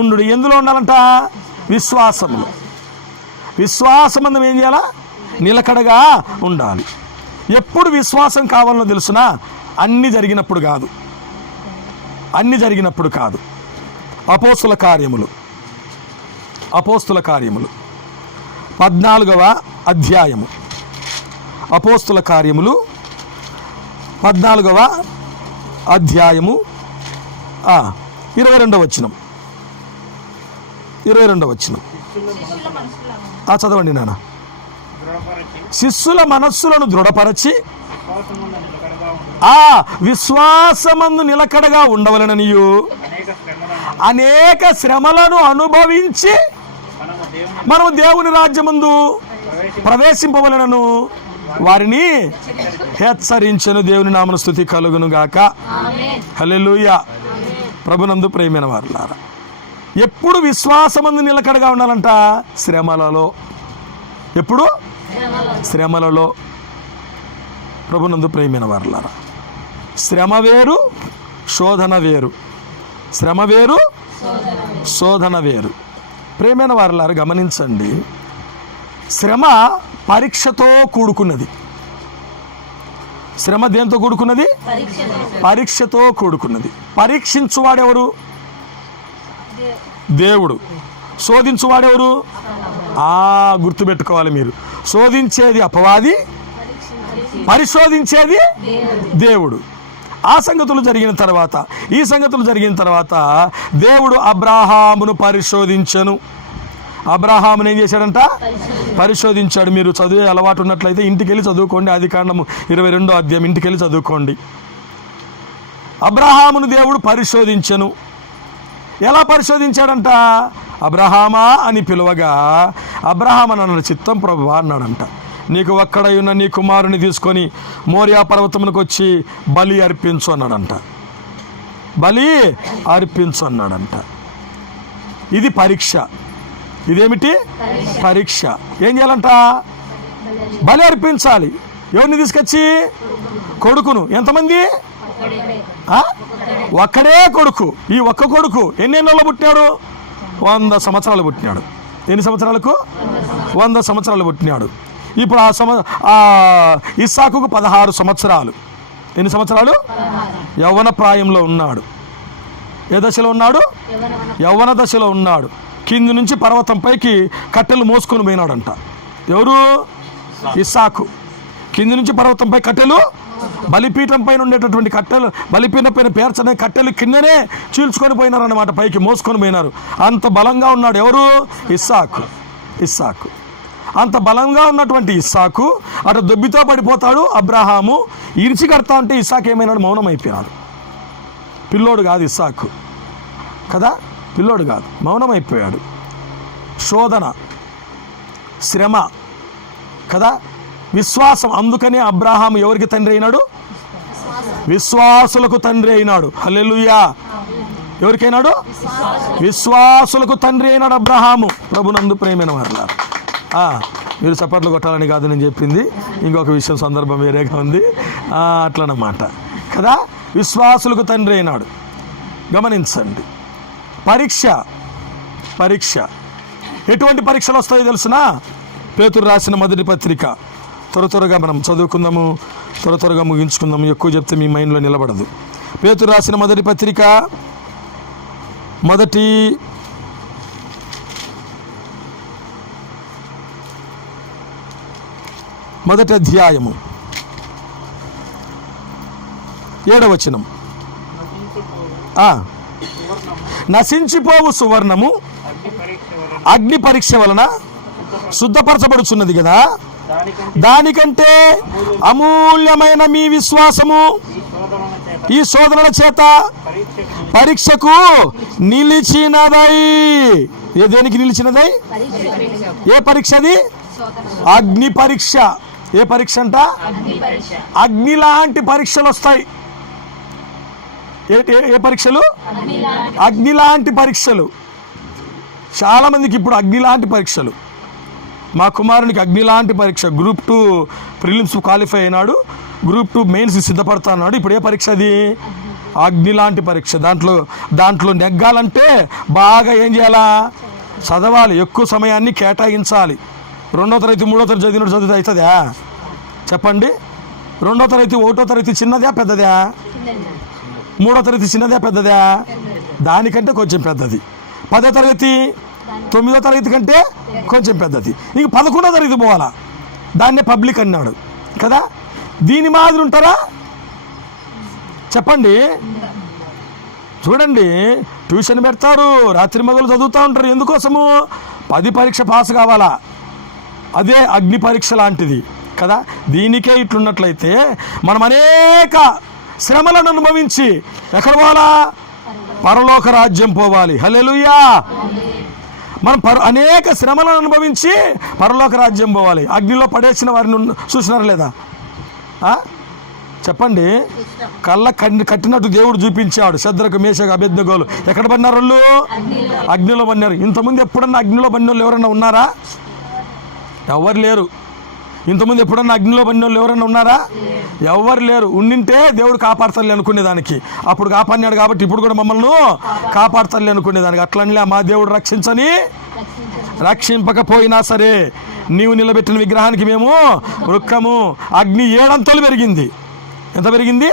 ఉండుడి. ఎందులో ఉండాలంట? విశ్వాసములో. విశ్వాసమందు ఏం చేయాలా? నిలకడగా ఉండాలి. ఎప్పుడు విశ్వాసం కావాలనో తెలుసునా? అన్ని జరిగినప్పుడు కాదు. అపోస్తుల కార్యములు 14వ అధ్యాయము. అపోస్తుల కార్యములు 14వ అధ్యాయము 22వ వచనం. చదవండి నాన్న. శిష్యుల మనస్సులను దృఢపరచి విశ్వాసమందు నిలకడగా ఉండవలననియు అనేక శ్రమలను అనుభవించి మనము దేవుని రాజ్యమందు ప్రవేశింపవలనను వారిని హెచ్చరించెను. దేవుని నామమున స్తుతి కలుగును గాక. హల్లెలూయా. ప్రభునందు ప్రేమైన వారులారా, ఎప్పుడు విశ్వాసమందు నిలకడగా ఉండాలంట? శ్రమలలో. ఎప్పుడు? శ్రమలలో. ప్రభునందు ప్రేమైన వారులారా, శ్రమ వేరు, శోధన వేరు. శ్రమ వేరు, శోధన వేరు. ప్రేమైన వారులారా, గమనించండి, శ్రమ పరీక్షతో కూడుకున్నది. శ్రమ దేంతో కూడుకున్నది? పరీక్షతో కూడుకున్నది. పరీక్షించువాడెవరు? దేవుడు. శోధించువాడెవరు? గుర్తుపెట్టుకోవాలి మీరు. శోధించేది అపవాది, పరిశోధించేది దేవుడు. ఆ సంగతులు జరిగిన తర్వాత, ఈ సంగతులు జరిగిన తర్వాత దేవుడు అబ్రాహామును పరిశోధించెను. అబ్రాహామును ఏం చేశాడంట? పరిశోధించాడు. మీరు చదివే అలవాటు ఉన్నట్లయితే ఇంటికి వెళ్ళి చదువుకోండి. ఆదికాండము 22వ అధ్యాయం ఇంటికి వెళ్ళి చదువుకోండి. అబ్రహామును దేవుడు పరిశోధించెను. ఎలా పరిశోధించాడంట? అబ్రహామా అని పిలువగా అబ్రహాం అన్న చిత్తం ప్రభువా అన్నాడంట. నీకు ఒక్కడై ఉన్న నీ కుమారుని తీసుకొని మోరియా పర్వతమునకు వచ్చి బలి అర్పించు అన్నాడంట. బలి అర్పించు అన్నాడంట. ఇది పరీక్ష. ఇదేమిటి? పరీక్ష. ఏం చేయాలంట? బలి అర్పించాలి. ఎవరిని తీసుకొచ్చి? కొడుకును. ఎంతమంది? ఒక్కడే కొడుకు. ఈ ఒక్క కొడుకు ఎన్నేళ్ళలో పుట్టినాడు? 100 సంవత్సరాలు పుట్టినాడు. ఎన్ని సంవత్సరాలకు? 100 సంవత్సరాలు పుట్టినాడు. ఇప్పుడు ఆ ఇస్సాకుకు 16 సంవత్సరాలు. ఎన్ని సంవత్సరాలు? యవ్వన ప్రాయంలో ఉన్నాడు. ఏ దశలో ఉన్నాడు? యవ్వన దశలో ఉన్నాడు. కింది నుంచి పర్వతం పైకి కట్టెలు మోసుకొని పోయినాడంట. ఎవరు? ఇస్సాకు. కింది నుంచి పర్వతంపై కట్టెలు, బలిపీఠం పైన ఉండేటటువంటి కట్టెలు, బలిపీఠం పైన పేర్చనే కట్టెలు కిందనే చీల్చుకొని పోయినారన్నమాట. పైకి మోసుకొని పోయినారు. అంత బలంగా ఉన్నాడు. ఎవరు? ఇస్సాకు. ఇస్సాకు అంత బలంగా ఉన్నటువంటి ఇస్సాకు అటు దొబ్బితో పడిపోతాడు. అబ్రహాము ఇరిచి కడతా అంటే ఇస్సాకు ఏమైనాడు? మౌనం అయిపోయినాడు. పిల్లోడు కాదు ఇస్సాకు కదా, పిల్లోడు కాదు, మౌనం అయిపోయాడు. శోధన, శ్రమ కదా, విశ్వాసం. అందుకనే అబ్రహాము ఎవరికి తండ్రి అయినాడు? విశ్వాసులకు తండ్రి అయినాడు. హల్లెలూయా. ఎవరికైనాడు? విశ్వాసులకు తండ్రి అయినాడు అబ్రహాము. ప్రభునందు ప్రేమైన వారలారా, మీరు చప్పట్లు కొట్టాలని కాదు నేను చెప్పింది, ఇంకొక విషయం సందర్భం వేరేగా ఉంది. అట్లనమాట కదా, విశ్వాసులకు తండ్రి అయినాడు. గమనించండి. పరీక్ష. పరీక్ష ఎటువంటి పరీక్షలు వస్తాయో తెలుసునా? పేతురు రాసిన మొదటి పత్రిక. త్వరగా మనం చదువుకుందాము, త్వరగా ముగించుకుందాము. ఎక్కువ చెప్తే మీ మైండ్లో నిలబడదు. పేతురు రాసిన మొదటి పత్రిక మొదటి అధ్యాయము 7వ వచనం. నశించిపోవు సువర్ణము అగ్ని పరీక్ష వలన శుద్ధపరచబడుచున్నది కదా, దానికంటే అమూల్యమైన మీ విశ్వాసము ఈ శోధనల చేత పరీక్షకు నిలిచినదై. ఏ దేనికి నిలిచినదై? ఏ పరీక్ష అది? అగ్ని పరీక్ష. ఏ పరీక్ష అంట? అగ్ని లాంటి పరీక్షలు వస్తాయి. ఏ పరీక్షలు? అగ్ని లాంటి పరీక్షలు. చాలా మందికి ఇప్పుడు అగ్ని లాంటి పరీక్షలు. మా కుమారునికి అగ్ని లాంటి పరీక్ష. గ్రూప్ 2 ప్రిలిమ్స్ క్వాలిఫై అయినాడు, గ్రూప్ 2 మెయిన్స్ సిద్ధపడతా అన్నాడు. ఇప్పుడు ఏ పరీక్ష అది? అగ్ని లాంటి పరీక్ష. దాంట్లో నెగ్గాలంటే బాగా ఏం చేయాలా? చదవాలి, ఎక్కువ సమయాన్ని కేటాయించాలి. 2వ తరగతి 3వ తరగతి చదివినట్టు చదివితే అవుతుందా? చెప్పండి. 2వ తరగతి 1వ తరగతి చిన్నదా పెద్దదా? 3వ తరగతి చిన్నదా పెద్దదా? దానికంటే కొంచెం పెద్దది. 10వ తరగతి 9వ తరగతి కంటే కొంచెం పెద్దది. ఇంక 11వ తరగతి పోవాలా, దాన్నే పబ్లిక్ అన్నాడు కదా. దీని మాదిరి ఉంటారా? చెప్పండి. చూడండి, ట్యూషన్ పెడతారు, రాత్రి మగలు చదువుతూ ఉంటారు. ఎందుకోసము? 10 పరీక్ష పాస్ కావాలా. అదే అగ్ని పరీక్ష లాంటిది కదా. దీనికే ఇట్లున్నట్లయితే మనం అనేక శ్రమలను అనుభవించి ఎక్కడ పోవాలా? పరలోక రాజ్యం పోవాలి. హల్లెలూయా. మనం అనేక శ్రమలను అనుభవించి పరలోక రాజ్యం పోవాలి. అగ్నిలో పడేసిన వారిని చూసినారా లేదా? చెప్పండి. కళ్ళ కట్టినట్టు దేవుడు చూపించాడు. శద్రకు, మేషకు, అబేద్నెగోలు ఎక్కడ పడినారు? వాళ్ళు అగ్నిలో పడినారు. ఇంతకుముందు ఎప్పుడన్నా అగ్నిలో పడిన వాళ్ళు ఎవరన్నా ఉన్నారా? ఎవరు లేరు. ఇంతకుముందు ఎప్పుడన్నా అగ్నిలో పడిన వాళ్ళు ఎవరన్నా ఉన్నారా? ఎవరు లేరు. ఉండింటే దేవుడు కాపాడతారులే అనుకునేదానికి. అప్పుడు కాపాడినాడు కాబట్టి ఇప్పుడు కూడా మమ్మల్ని కాపాడతారులే అనుకునేదానికి. అట్లనే మా దేవుడు రక్షింపకపోయినా సరే నీవు నిలబెట్టిన విగ్రహానికి మేము వృక్కము. అగ్ని 7 అంతలు పెరిగింది. ఎంత పెరిగింది?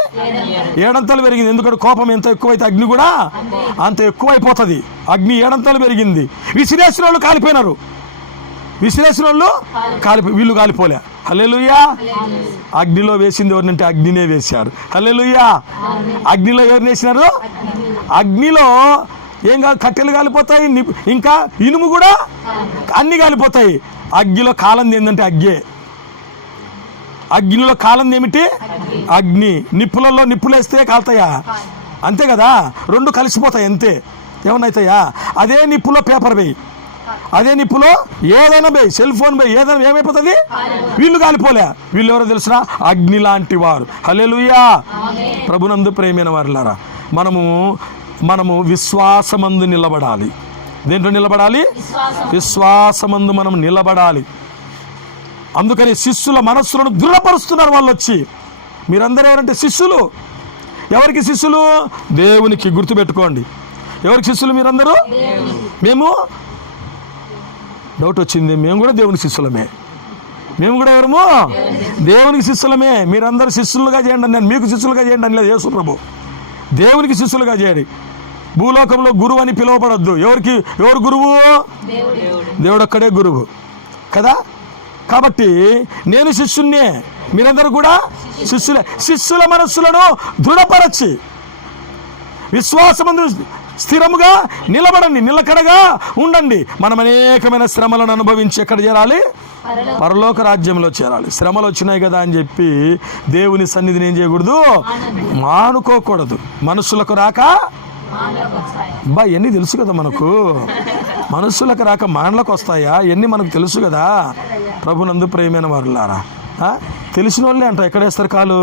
7 అంతలు పెరిగింది. ఎందుకంటే కోపం ఎంత ఎక్కువైతే అగ్ని కూడా అంత ఎక్కువైపోతుంది. అగ్ని 7 అంతలు పెరిగింది. విసిరేసిన వాళ్ళు కాలిపోయినారు. విసిరేసిన వాళ్ళు వీళ్ళు కాలిపోలే. హల్లెలూయా. అగ్నిలో వేసింది ఎవరినంటే అగ్నినే వేశారు. హల్లెలూయా. అగ్నిలో ఎవరిని వేసినారు? అగ్నిలో ఏం కాదు, కట్టెలు కాలిపోతాయి, ఇంకా ఇనుము కూడా అన్ని కాలిపోతాయి. అగ్గిలో కాలంది ఏంటంటే అగ్గే. అగ్నిలో కాలంది ఏమిటి? అగ్ని. నిప్పులలో నిప్పులేస్తే కాలుతాయా? అంతే కదా, రెండు కలిసిపోతాయి అంతే, ఏమన్నైతాయా? అదే నిప్పులో పేపర్ వేయి, అదే నిప్పులో ఏదైనా వేయి, సెల్ ఫోన్ వేయి, ఏదైనా ఏమైపోతుంది? వీళ్ళు కాలిపోలే. వీళ్ళు ఎవరో తెలిసిన అగ్ని లాంటి వారు. హల్లెలూయా. ప్రభునందు ప్రేమైన వారులారా, మనము విశ్వాసమందు నిలబడాలి. దేంట్లో నిలబడాలి? విశ్వాసమందు మనం నిలబడాలి. అందుకని శిష్యుల మనస్సులను దృఢపరుస్తున్నారు వాళ్ళు వచ్చి. మీరందరూ ఎవరంటే శిష్యులు. ఎవరికి శిష్యులు? దేవునికి. గుర్తుపెట్టుకోండి, ఎవరికి శిష్యులు మీరందరూ? మేము డౌట్ వచ్చింది, మేము కూడా దేవుని శిష్యులమే. మేము కూడా ఎవరము? దేవునికి శిష్యులమే. మీరందరూ శిష్యులుగా చేయండి, నేను మీకు శిష్యులుగా చేయండి అని లేదు యేసు ప్రభు. దేవునికి శిష్యులుగా చేయండి. భూలోకంలో గురువు అని పిలువబడద్దు. ఎవరు గురువు? దేవుడు ఒక్కడే గురువు కదా. కాబట్టి నేను శిష్యున్నే, మీరందరూ కూడా శిష్యులే. శిష్యుల మనస్సులను దృఢపరచి విశ్వాసమందు స్థిరముగా నిలబడండి, నిలకడగా ఉండండి. మనం అనేకమైన శ్రమలను అనుభవించి ఎక్కడ చేరాలి? పరలోక రాజ్యంలో చేరాలి. శ్రమలు వచ్చినాయి కదా అని చెప్పి దేవుని సన్నిధిని ఏం చేయకూడదు? మానుకోకూడదు. మనుషులకు రాక ఎన్ని తెలుసు కదా మనకు. మనుషులకు రాక మానలకు వస్తాయా? ఎన్ని మనకు తెలుసు కదా. ప్రభునందు ప్రియమైన వారులారా, తెలిసిన వాళ్ళే అంట ఎక్కడ వేస్తారు కాలు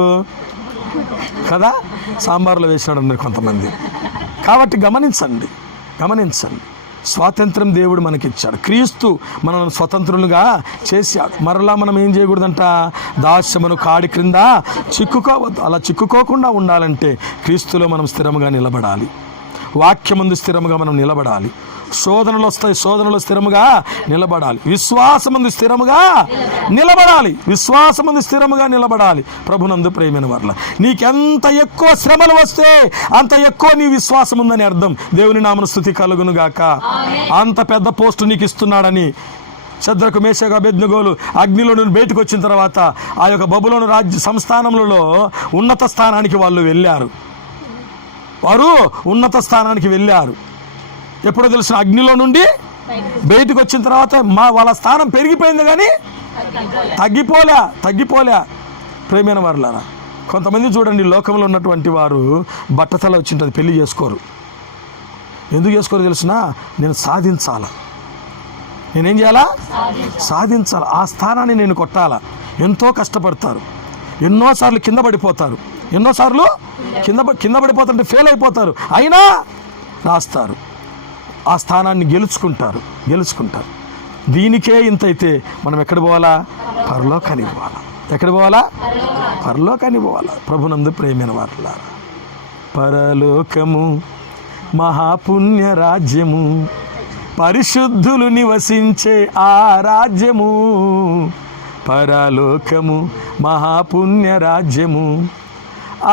కదా, సాంబార్లో వేసినాడు కొంతమంది. కాబట్టి గమనించండి. స్వాతంత్రం దేవుడు మనకిచ్చాడు. క్రీస్తు మనల్ని స్వతంత్రులుగా చేశాడు. మరలా మనం ఏం చేయకూడదంట? దాస్యమును కాడి క్రింద చిక్కుకోవద్దు. అలా చిక్కుకోకుండా ఉండాలంటే క్రీస్తులో మనం స్థిరముగా నిలబడాలి. వాక్యమందు స్థిరముగా మనం నిలబడాలి. శోధనలు వస్తాయి, శోధనలు స్థిరముగా నిలబడాలి. విశ్వాసమందు స్థిరముగా నిలబడాలి. ప్రభునందు ప్రియమైన వారులారా, నీకెంత ఎక్కువ శ్రమలు వస్తే అంత ఎక్కువ నీ విశ్వాసం ఉందని అర్థం. దేవుని నామమున స్తుతి కలుగును గాక. అంత పెద్ద పోస్టు నీకు ఇస్తున్నాడని. శద్రకు, మేషకు, అబేద్నెగోలు అగ్నిలో నుండి బయటకు వచ్చిన తర్వాత ఆ యొక్క బబులోను రాజ్య సంస్థానములలో ఉన్నత స్థానానికి వాళ్ళు వెళ్ళారు. ఎప్పుడో తెలిసిన అగ్నిలో నుండి బయటకు వచ్చిన తర్వాత వాళ్ళ స్థానం పెరిగిపోయింది కానీ తగ్గిపోలే. ప్రేమైన వారులారా, కొంతమంది చూడండి, లోకంలో ఉన్నటువంటి వారు బట్టతల వచ్చింటుంది, పెళ్లి చేసుకోరు. ఎందుకు చేసుకోరు తెలిసిన? నేను సాధించాలా, నేనేం చేయాలా? సాధించాలి. ఆ స్థానాన్ని నేను కొట్టాలా. ఎంతో కష్టపడతారు, ఎన్నోసార్లు కింద పడిపోతారు, కింద పడిపోతుంటే ఫెయిల్ అయిపోతారు, అయినా రాస్తారు. ఆ స్థానాన్ని గెలుచుకుంటారు. దీనికే ఇంత అయితే మనం ఎక్కడ పోవాలా? పరలోకానికి పోవాలా. ఎక్కడ పోవాలా? పరలోకానికి పోవాలా. ప్రభునందు ప్రియమైన వారులారా, పరలోకము మహాపుణ్య రాజ్యము, పరిశుద్ధులు నివసించే ఆ రాజ్యము. పరలోకము మహాపుణ్య రాజ్యము,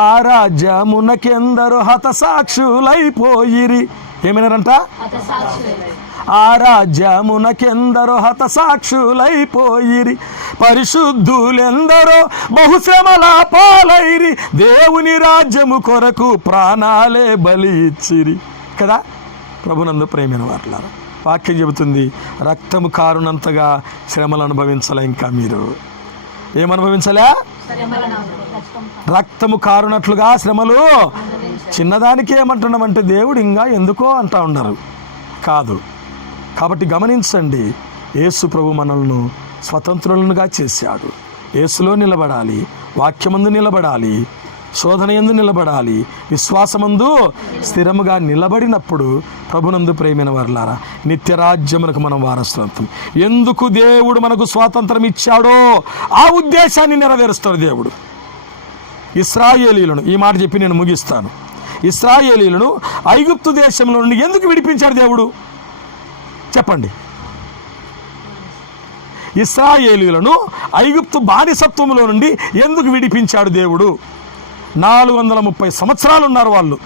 ఆ రాజ్యమునకెందరో హతసాక్షులైపోయిరి. ఏమైనారంట? ఆ రాజ్యమునకెందరో హతసాక్షులైపోయిరి, పరిశుద్ధులెందరో బహుశ్రమల పాలైరి, దేవుని రాజ్యము కొరకు ప్రాణాలే బలి ఇచ్చిరి కదా. ప్రభునందు ప్రేమైన వారులారా, వాక్యం చెబుతుంది, రక్తము కారునంతగా శ్రమలు అనుభవించాలా. ఇంకా మీరు ఏమనుభవించలే? రక్తము కారునట్లుగా శ్రమలు. చిన్నదానికి ఏమంటున్నామంటే దేవుడు ఇంకా ఎందుకో అంటా ఉన్నారు కాదు. కాబట్టి గమనించండి, యేసు ప్రభు మనల్ని స్వతంత్రులుగా చేశాడు. యేసులో నిలబడాలి, వాక్యమందు నిలబడాలి, శోధన యందు నిలబడాలి, విశ్వాసమందు స్థిరముగా నిలబడినప్పుడు ప్రభునందు ప్రేమైన వారులారా, నిత్యరాజ్యమునకు మనం వారసత్వం. ఎందుకు దేవుడు మనకు స్వాతంత్రం ఇచ్చాడో ఆ ఉద్దేశాన్ని నెరవేరుస్తాడు దేవుడు. ఇశ్రాయేలీయులను, ఈ మాట చెప్పి నేను ముగిస్తాను, ఇశ్రాయేలీయులను ఐగుప్తు దేశంలో నుండి ఎందుకు విడిపించాడు దేవుడు? చెప్పండి. ఇశ్రాయేలీయులను ఐగుప్తు బానిసత్వంలో నుండి ఎందుకు విడిపించాడు దేవుడు? 430 సంవత్సరాలు ఉన్నారు వాళ్ళు.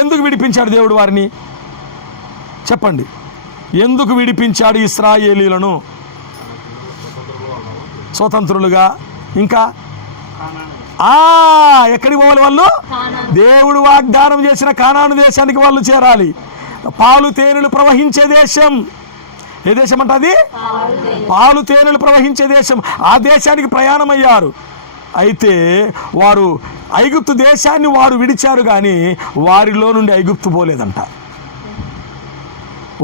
ఎందుకు విడిపించాడు దేవుడు వారిని? చెప్పండి. ఎందుకు విడిపించాడు ఇశ్రాయేలీయులను స్వతంత్రులుగా? ఇంకా ఎక్కడికి పోవాలి వాళ్ళు? దేవుడు వాగ్దానం చేసిన కానాను దేశానికి వాళ్ళు చేరాలి. పాలు తేనెలు ప్రవహించే దేశం. ఏ దేశం అంట అది? పాలు తేనెలు ప్రవహించే దేశం. ఆ దేశానికి ప్రయాణమయ్యారు. అయితే వారు ఐగుప్తు దేశాన్ని వారు విడిచారు, కానీ వారిలో నుండి ఐగుప్తు పోలేదంట.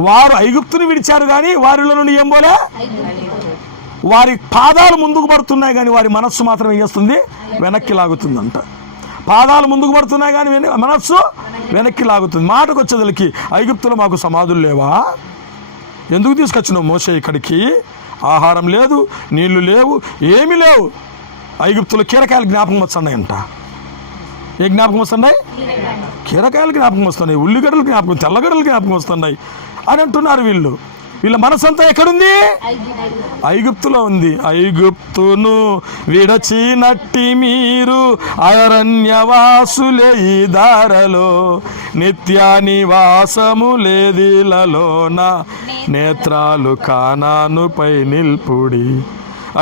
వారు ఐగుప్తుని విడిచారు, కానీ వారిలో నుండి ఏం పోలే? వారి పాదాలు ముందుకు పడుతున్నాయి, కానీ వారి మనస్సు మాత్రం ఏం చేస్తుంది? వెనక్కి లాగుతుందంట. పాదాలు ముందుకు పడుతున్నాయి, కానీ మనస్సు వెనక్కి లాగుతుంది. మాటకు వచ్చేదలికి, ఐగుప్తులో మాకు సమాధులు లేవా? ఎందుకు తీసుకొచ్చినావు మోషే ఇక్కడికి? ఆహారం లేదు, నీళ్లు లేవు, ఏమీ లేవు. ఐగుప్తులో కీరకాయలు జ్ఞాపకం వస్తున్నాయంట. ఏ జ్ఞాపకం వస్తున్నాయి? కీరకాయలు జ్ఞాపకం వస్తున్నాయి, ఉల్లిగడ్డలు జ్ఞాపకం, తెల్లగడ్డలు జ్ఞాపకం వస్తున్నాయి అని అంటున్నారు వీళ్ళు. వీళ్ళ మనసంతా ఎక్కడుంది? ఐగుప్తులో ఉంది. ఐగుప్తును విడచినట్టి మీరు అరణ్యవాసులే ఈ దారలో, నిత్య నివాసము లేదిలలోన నేత్రాలు కానానుపై నిల్పుడి.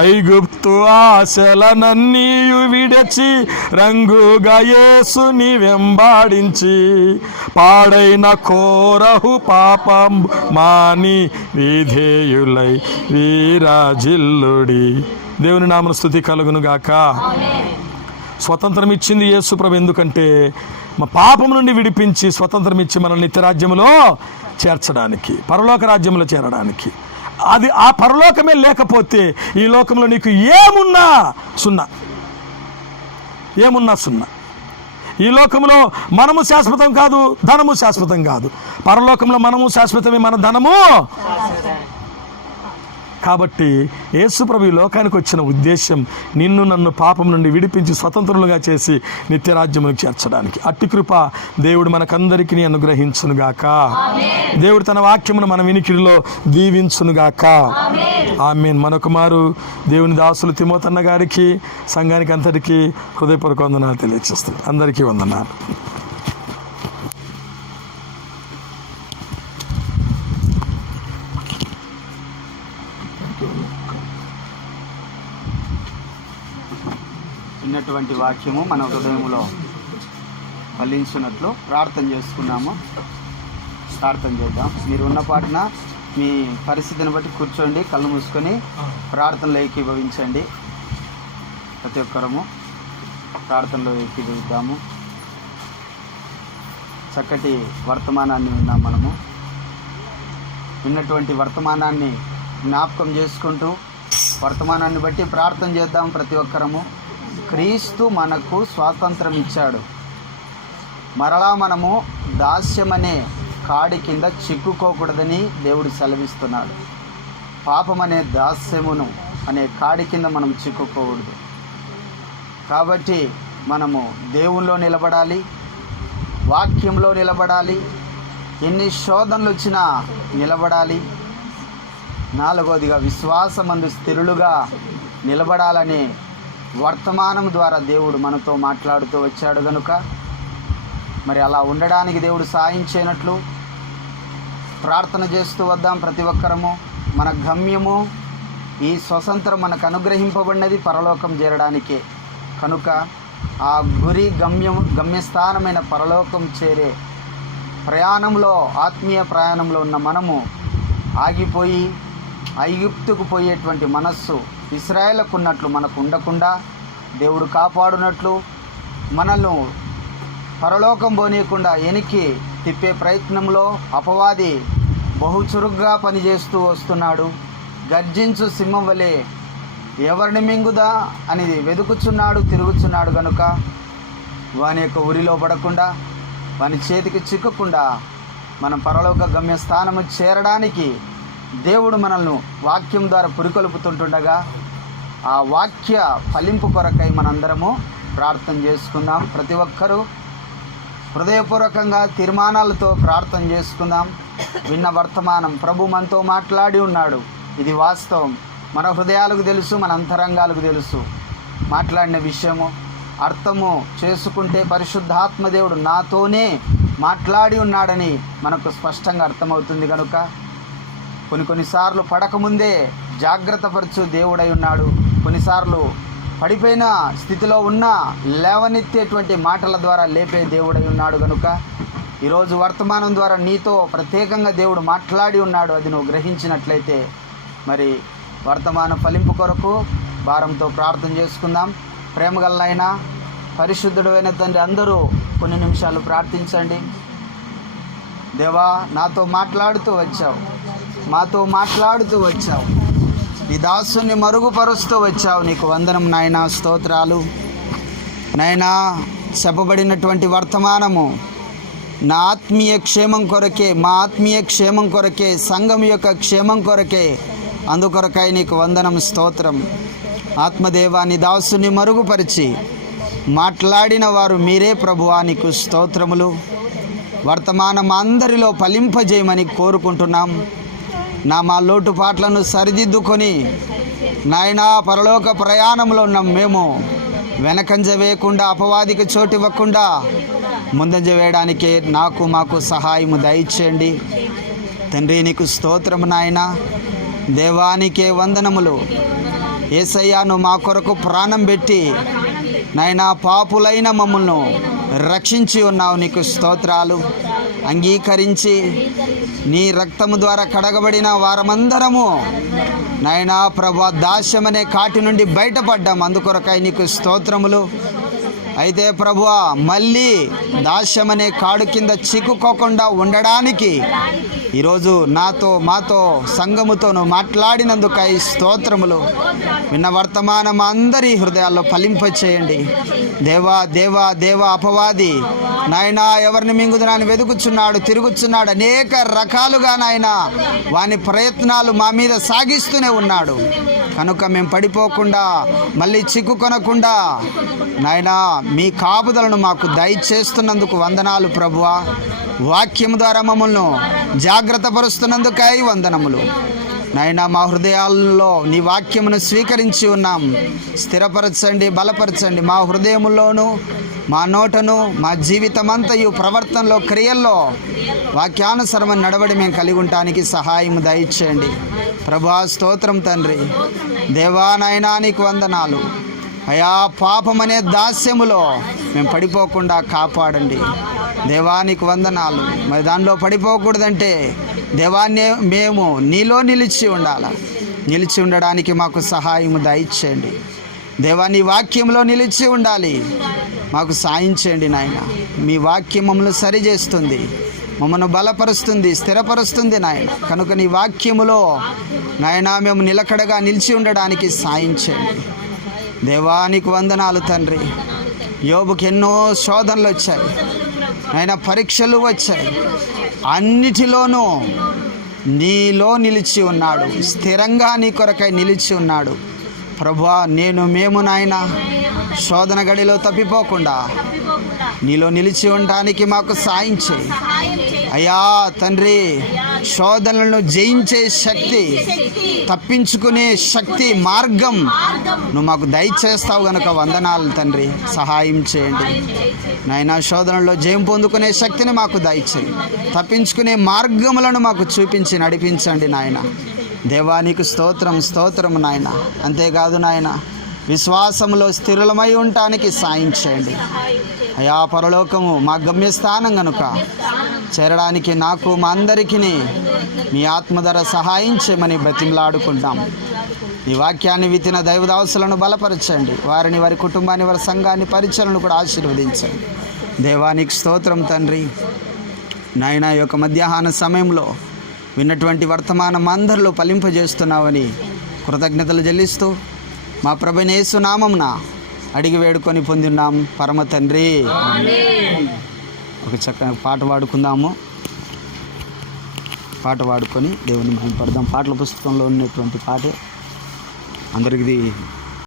ఐగుప్తు ఆశలనన్నీయు విడచి రంగుగా యేసుని వెంబాడించి, పాడైన కోరహు పాపం మాని విధేయులై వీరాజిల్లుడి. దేవుని నామన స్తుతి కలుగును గాక. స్వతంత్రం ఇచ్చింది యేసు ప్రభు. ఎందుకంటే మా పాపం నుండి విడిపించి స్వతంత్రం ఇచ్చి మనల్ని నిత్యరాజ్యంలో చేర్చడానికి, పరలోక రాజ్యంలో చేరడానికి. అది ఆ పరలోకమే లేకపోతే ఈ లోకంలో నీకు ఏమున్నా సున్నా, ఏమున్నా సున్నా. ఈ లోకంలో మనము శాశ్వతం కాదు, ధనము శాశ్వతం కాదు. పరలోకంలో మనము శాశ్వతమే, మన ధనము. కాబట్టి యేసుప్రభు ఈ లోకానికి వచ్చిన ఉద్దేశం నిన్ను నన్ను పాపం నుండి విడిపించి స్వతంత్రులుగా చేసి నిత్యరాజ్యములకు చేర్చడానికి. అట్టి కృప దేవుడు మనకందరికీ అనుగ్రహించునుగాక. దేవుడు తన వాక్యమును మన వినికిడిలో దీవించునుగాక. ఆమేన్. మరొక మారు దేవుని దాసులు తిమోతన్న గారికి, సంఘానికి అంతటికీ హృదయపూర్వక వందనాలు తెలియజేస్తుంది. అందరికీ వందనాలు. విన్నటువంటి వాక్యము మన హృదయంలో ఫలించినట్లు ప్రార్థన చేసుకున్నాము. ప్రార్థన చేద్దాం. మీరు ఉన్న పాటున మీ పరిస్థితిని బట్టి కూర్చోండి, కళ్ళు మూసుకొని ప్రార్థనలో ఏకీభవించండి. ప్రతి ఒక్కరము ప్రార్థనలో ఏకీభవిద్దాము. చక్కటి వర్తమానాన్ని విన్నాం. మనము విన్నటువంటి వర్తమానాన్ని జ్ఞాపకం చేసుకుంటూ వర్తమానాన్ని బట్టి ప్రార్థన చేద్దాం. ప్రతి ఒక్కరము క్రీస్తు మనకు స్వాతంత్రం ఇచ్చాడు. మరలా మనము దాస్యమనే కాడి కింద చిక్కుకోకూడదని దేవుడు సెలవిస్తున్నాడు. పాపం అనే దాస్యమును అనే కాడి కింద మనం చిక్కుకోకూడదు. కాబట్టి మనము దేవునిలో నిలబడాలి, వాక్యంలో నిలబడాలి. ఎన్ని శోధనలు వచ్చినా నిలబడాలి. నాలుగవదిగా విశ్వాసమందు స్థిరులుగా నిలబడాలని వర్తమానం ద్వారా దేవుడు మనతో మాట్లాడుతూ వచ్చాడు కనుక మరి అలా ఉండడానికి దేవుడు సాయం చేయనట్లు ప్రార్థన చేస్తూ వద్దాం. ప్రతి ఒక్కరము మన గమ్యము, ఈ స్వతంత్రం మనకు అనుగ్రహింపబడినది పరలోకం చేరడానికే కనుక ఆ గురి గమ్యస్థానమైన పరలోకం చేరే ప్రయాణంలో, ఆత్మీయ ప్రయాణంలో ఉన్న మనము ఆగిపోయి ఐగుప్తుకు పోయేటువంటి మనస్సు ఇశ్రాయేలుకు ఉన్నట్లు మనకు ఉండకుండా దేవుడు కాపాడునట్లు, మనల్ని పరలోకం పోనీయకుండా వెనక్కి తిప్పే ప్రయత్నంలో అపవాది బహు చురుగ్గా పనిచేస్తూ వస్తున్నాడు. గర్జించు సింహం వలె ఎవరిని మింగుదా అని వెతుకుచున్నాడు, తిరుగుచున్నాడు కనుక వాని యొక్క ఉరిలో పడకుండా, వాని చేతికి చిక్కకుండా మనం పరలోక గమ్యస్థానము చేరడానికి దేవుడు మనల్ని వాక్యం ద్వారా పురికొల్పుతుంటుండగా ఆ వాక్య ఫలింపు కొరకై మనందరము ప్రార్థన చేసుకుందాం. ప్రతి ఒక్కరూ హృదయపూర్వకంగా తీర్మానాలతో ప్రార్థన చేసుకుందాం. విన్న వర్తమానం ప్రభు మనతో మాట్లాడి ఉన్నాడు. ఇది వాస్తవం. మన హృదయాలకు తెలుసు, మన అంతరంగాలకు తెలుసు. మాట్లాడిన విషయము అర్థము చేసుకుంటే పరిశుద్ధాత్మ దేవుడు నాతోనే మాట్లాడి ఉన్నాడని మనకు స్పష్టంగా అర్థమవుతుంది కనుక కొన్నిసార్లు పడకముందే జాగ్రత్తపరచు దేవుడై ఉన్నాడు. కొన్నిసార్లు పడిపోయిన స్థితిలో ఉన్న లేవనెత్తేటువంటి మాటల ద్వారా లేపే దేవుడై ఉన్నాడు కనుక ఈరోజు వర్తమానం ద్వారా నీతో ప్రత్యేకంగా దేవుడు మాట్లాడి ఉన్నాడు. అది నువ్వు గ్రహించినట్లయితే మరి వర్తమాన ఫలింపు కొరకు భారంతో ప్రార్థన చేసుకుందాం. ప్రేమగలనైనా పరిశుద్ధుడు అయిన తండ్రి, అందరూ కొన్ని నిమిషాలు ప్రార్థించండి. దేవా, నాతో మాట్లాడుతూ వచ్చావు, మాతో మాట్లాడుతూ వచ్చావు, ఈ దాసుని మరుగుపరుస్తూ వచ్చావు. నీకు వందనం నాయనా, స్తోత్రాలు నాయనా. చెప్పబడినటువంటి వర్తమానము నా ఆత్మీయ క్షేమం కొరకే, మా ఆత్మీయ క్షేమం కొరకే, సంఘం యొక్క క్షేమం కొరకే. అందుకొరకై నీకు వందనం, స్తోత్రం. ఆత్మదేవాన్ని దాసుని మరుగుపరిచి మాట్లాడిన వారు మీరే ప్రభువా, నీకు స్తోత్రములు. వర్తమానం అందరిలో ఫలింపజేయమని కోరుకుంటున్నాం. మా లోటుపాట్లను సరిదిద్దుకొని నాయనా పరలోక ప్రయాణంలో ఉన్న మేము వెనకంజ వేయకుండా, అపవాదికి చోటివ్వకుండా ముందంజ వేయడానికే మాకు సహాయము దయచేయండి తండ్రి. నీకు స్తోత్రము నాయనా. దేవానికే వందనములు. యేసయ్యా, నువ్వు మా కొరకు ప్రాణం పెట్టి నాయనా పాపులైన మమ్మల్ని రక్షించి ఉన్నావు. నీకు స్తోత్రాలు. అంగీకరించి నీ రక్తము ద్వారా కడగబడిన వారమందరము నాయనా ప్రభా దాస్యమనే కాటి నుండి బయటపడ్డాం. అందుకొరకై నీకు స్తోత్రములు. అయితే ప్రభువా, మళ్ళీ దాస్యమనే కాడు కింద చిక్కుకోకుండా ఉండడానికి ఈరోజు మాతో సంఘముతోను మాట్లాడినందుకై స్తోత్రములు. విన్న వర్తమానం అందరి హృదయాల్లో ఫలింపచేయండి. దేవా దేవా దేవా, అపవాది నాయనా ఎవరిని మింగుదనాన్ని వెతుకుచున్నాడు, తిరుగుచున్నాడు. అనేక రకాలుగా నాయనా వాని ప్రయత్నాలు మా మీద సాగిస్తూనే ఉన్నాడు. కనుక మేము పడిపోకుండా, మళ్ళీ చిక్కుకొనకుండా నాయనా మీ కాపుదలను మాకు దయచేస్తున్నందుకు వందనాలు ప్రభువా. వాక్యం ద్వారా మమ్మల్ని జాగ్రత్త పరుస్తున్నందుకై వందనములు నాయనా. మా హృదయాల్లో నీ వాక్యమును స్వీకరించి ఉన్నాం. స్థిరపరచండి, బలపరచండి. మా హృదయములోను, మా నోటను, మా జీవితమంతయు ప్రవర్తనలో, క్రియల్లో వాక్యానుసరమైన నడవడి మేము కలిగి ఉండటానికి సహాయం దయచేయండి ప్రభువా. స్తోత్రం తండ్రి. దేవా నాయనా, నీకు వందనాలు అయా. పాపమనే దాస్యములో మేము పడిపోకుండా కాపాడండి దేవా. నీకు వందనాలు. మరి దానిలో పడిపోకూడదంటే దేవాన్నే మేము నీలో నిలిచి ఉండాలి. నిలిచి ఉండడానికి మాకు సహాయం దయచేయండి దేవా. నీ వాక్యంలో నిలిచి ఉండాలి. మాకు సాయం చేయండి నాయన. మీ వాక్యం మమ్మల్ని సరిచేస్తుంది, మమ్మల్ని బలపరుస్తుంది, స్థిరపరుస్తుంది నాయన. కనుక నీ వాక్యములో నాయనా మేము నిలకడగా నిలిచి ఉండడానికి సాయం చేయండి దేవా. నీకు వందనాలు తండ్రి. యోబుకి ఎన్నో శోధనలు వచ్చాయి నాయన, పరీక్షలు వచ్చాయి. అన్నిటిలోనూ నీలో నిలిచి ఉన్నాడు, స్థిరంగా నీ కొరకై నిలిచి ఉన్నాడు ప్రభువా. మేము నాయన శోధన గడిలో తప్పిపోకుండా నీలో నిలిచి ఉండడానికి మాకు సాయం చేయి అయ్యా తండ్రి. శోధనలను జయించే శక్తి, తప్పించుకునే శక్తి, మార్గం నువ్వు మాకు దయచేస్తావు గనుక వందనాలు తండ్రి. సహాయం చేయండి నాయనా. శోధనలో జయం పొందుకునే శక్తిని మాకు దయచేయి. తప్పించుకునే మార్గములను మాకు చూపించి నడిపించండి నాయన. దేవానికి స్తోత్రం, స్తోత్రం నాయన. అంతేకాదు నాయన, విశ్వాసంలో స్థిరులమై ఉండటానికి సాయం చేయండి అయా. పరలోకము మా గమ్యస్థానం కనుక చేరడానికి నాకు, మా అందరికీ మీ ఆత్మధర సహాయం చేయమని బ్రతిమలాడుకుంటాం. ఈ వాక్యాన్ని విత్తిన దైవదాసులను బలపరచండి. వారిని, వారి కుటుంబాన్ని, వారి సంఘాన్ని, పరిచయలను కూడా ఆశీర్వదించండి దేవానికి స్తోత్రం తండ్రి. నాయన, ఈ యొక్క మధ్యాహ్న సమయంలో విన్నటువంటి వర్తమానం అందరిలో ఫలింపజేస్తున్నావని కృతజ్ఞతలు చెల్లిస్తూ మా ప్రభువైన యేసు నామమున అడిగి వేడుకొని పొందిన్నాం పరమ తండ్రి. ఒక చక్కని పాట పాడుకుందాము. పాట పాడుకొని దేవుని మహిమపడదాం. పాటల పుస్తకంలో ఉన్నటువంటి పాటే అందరికీ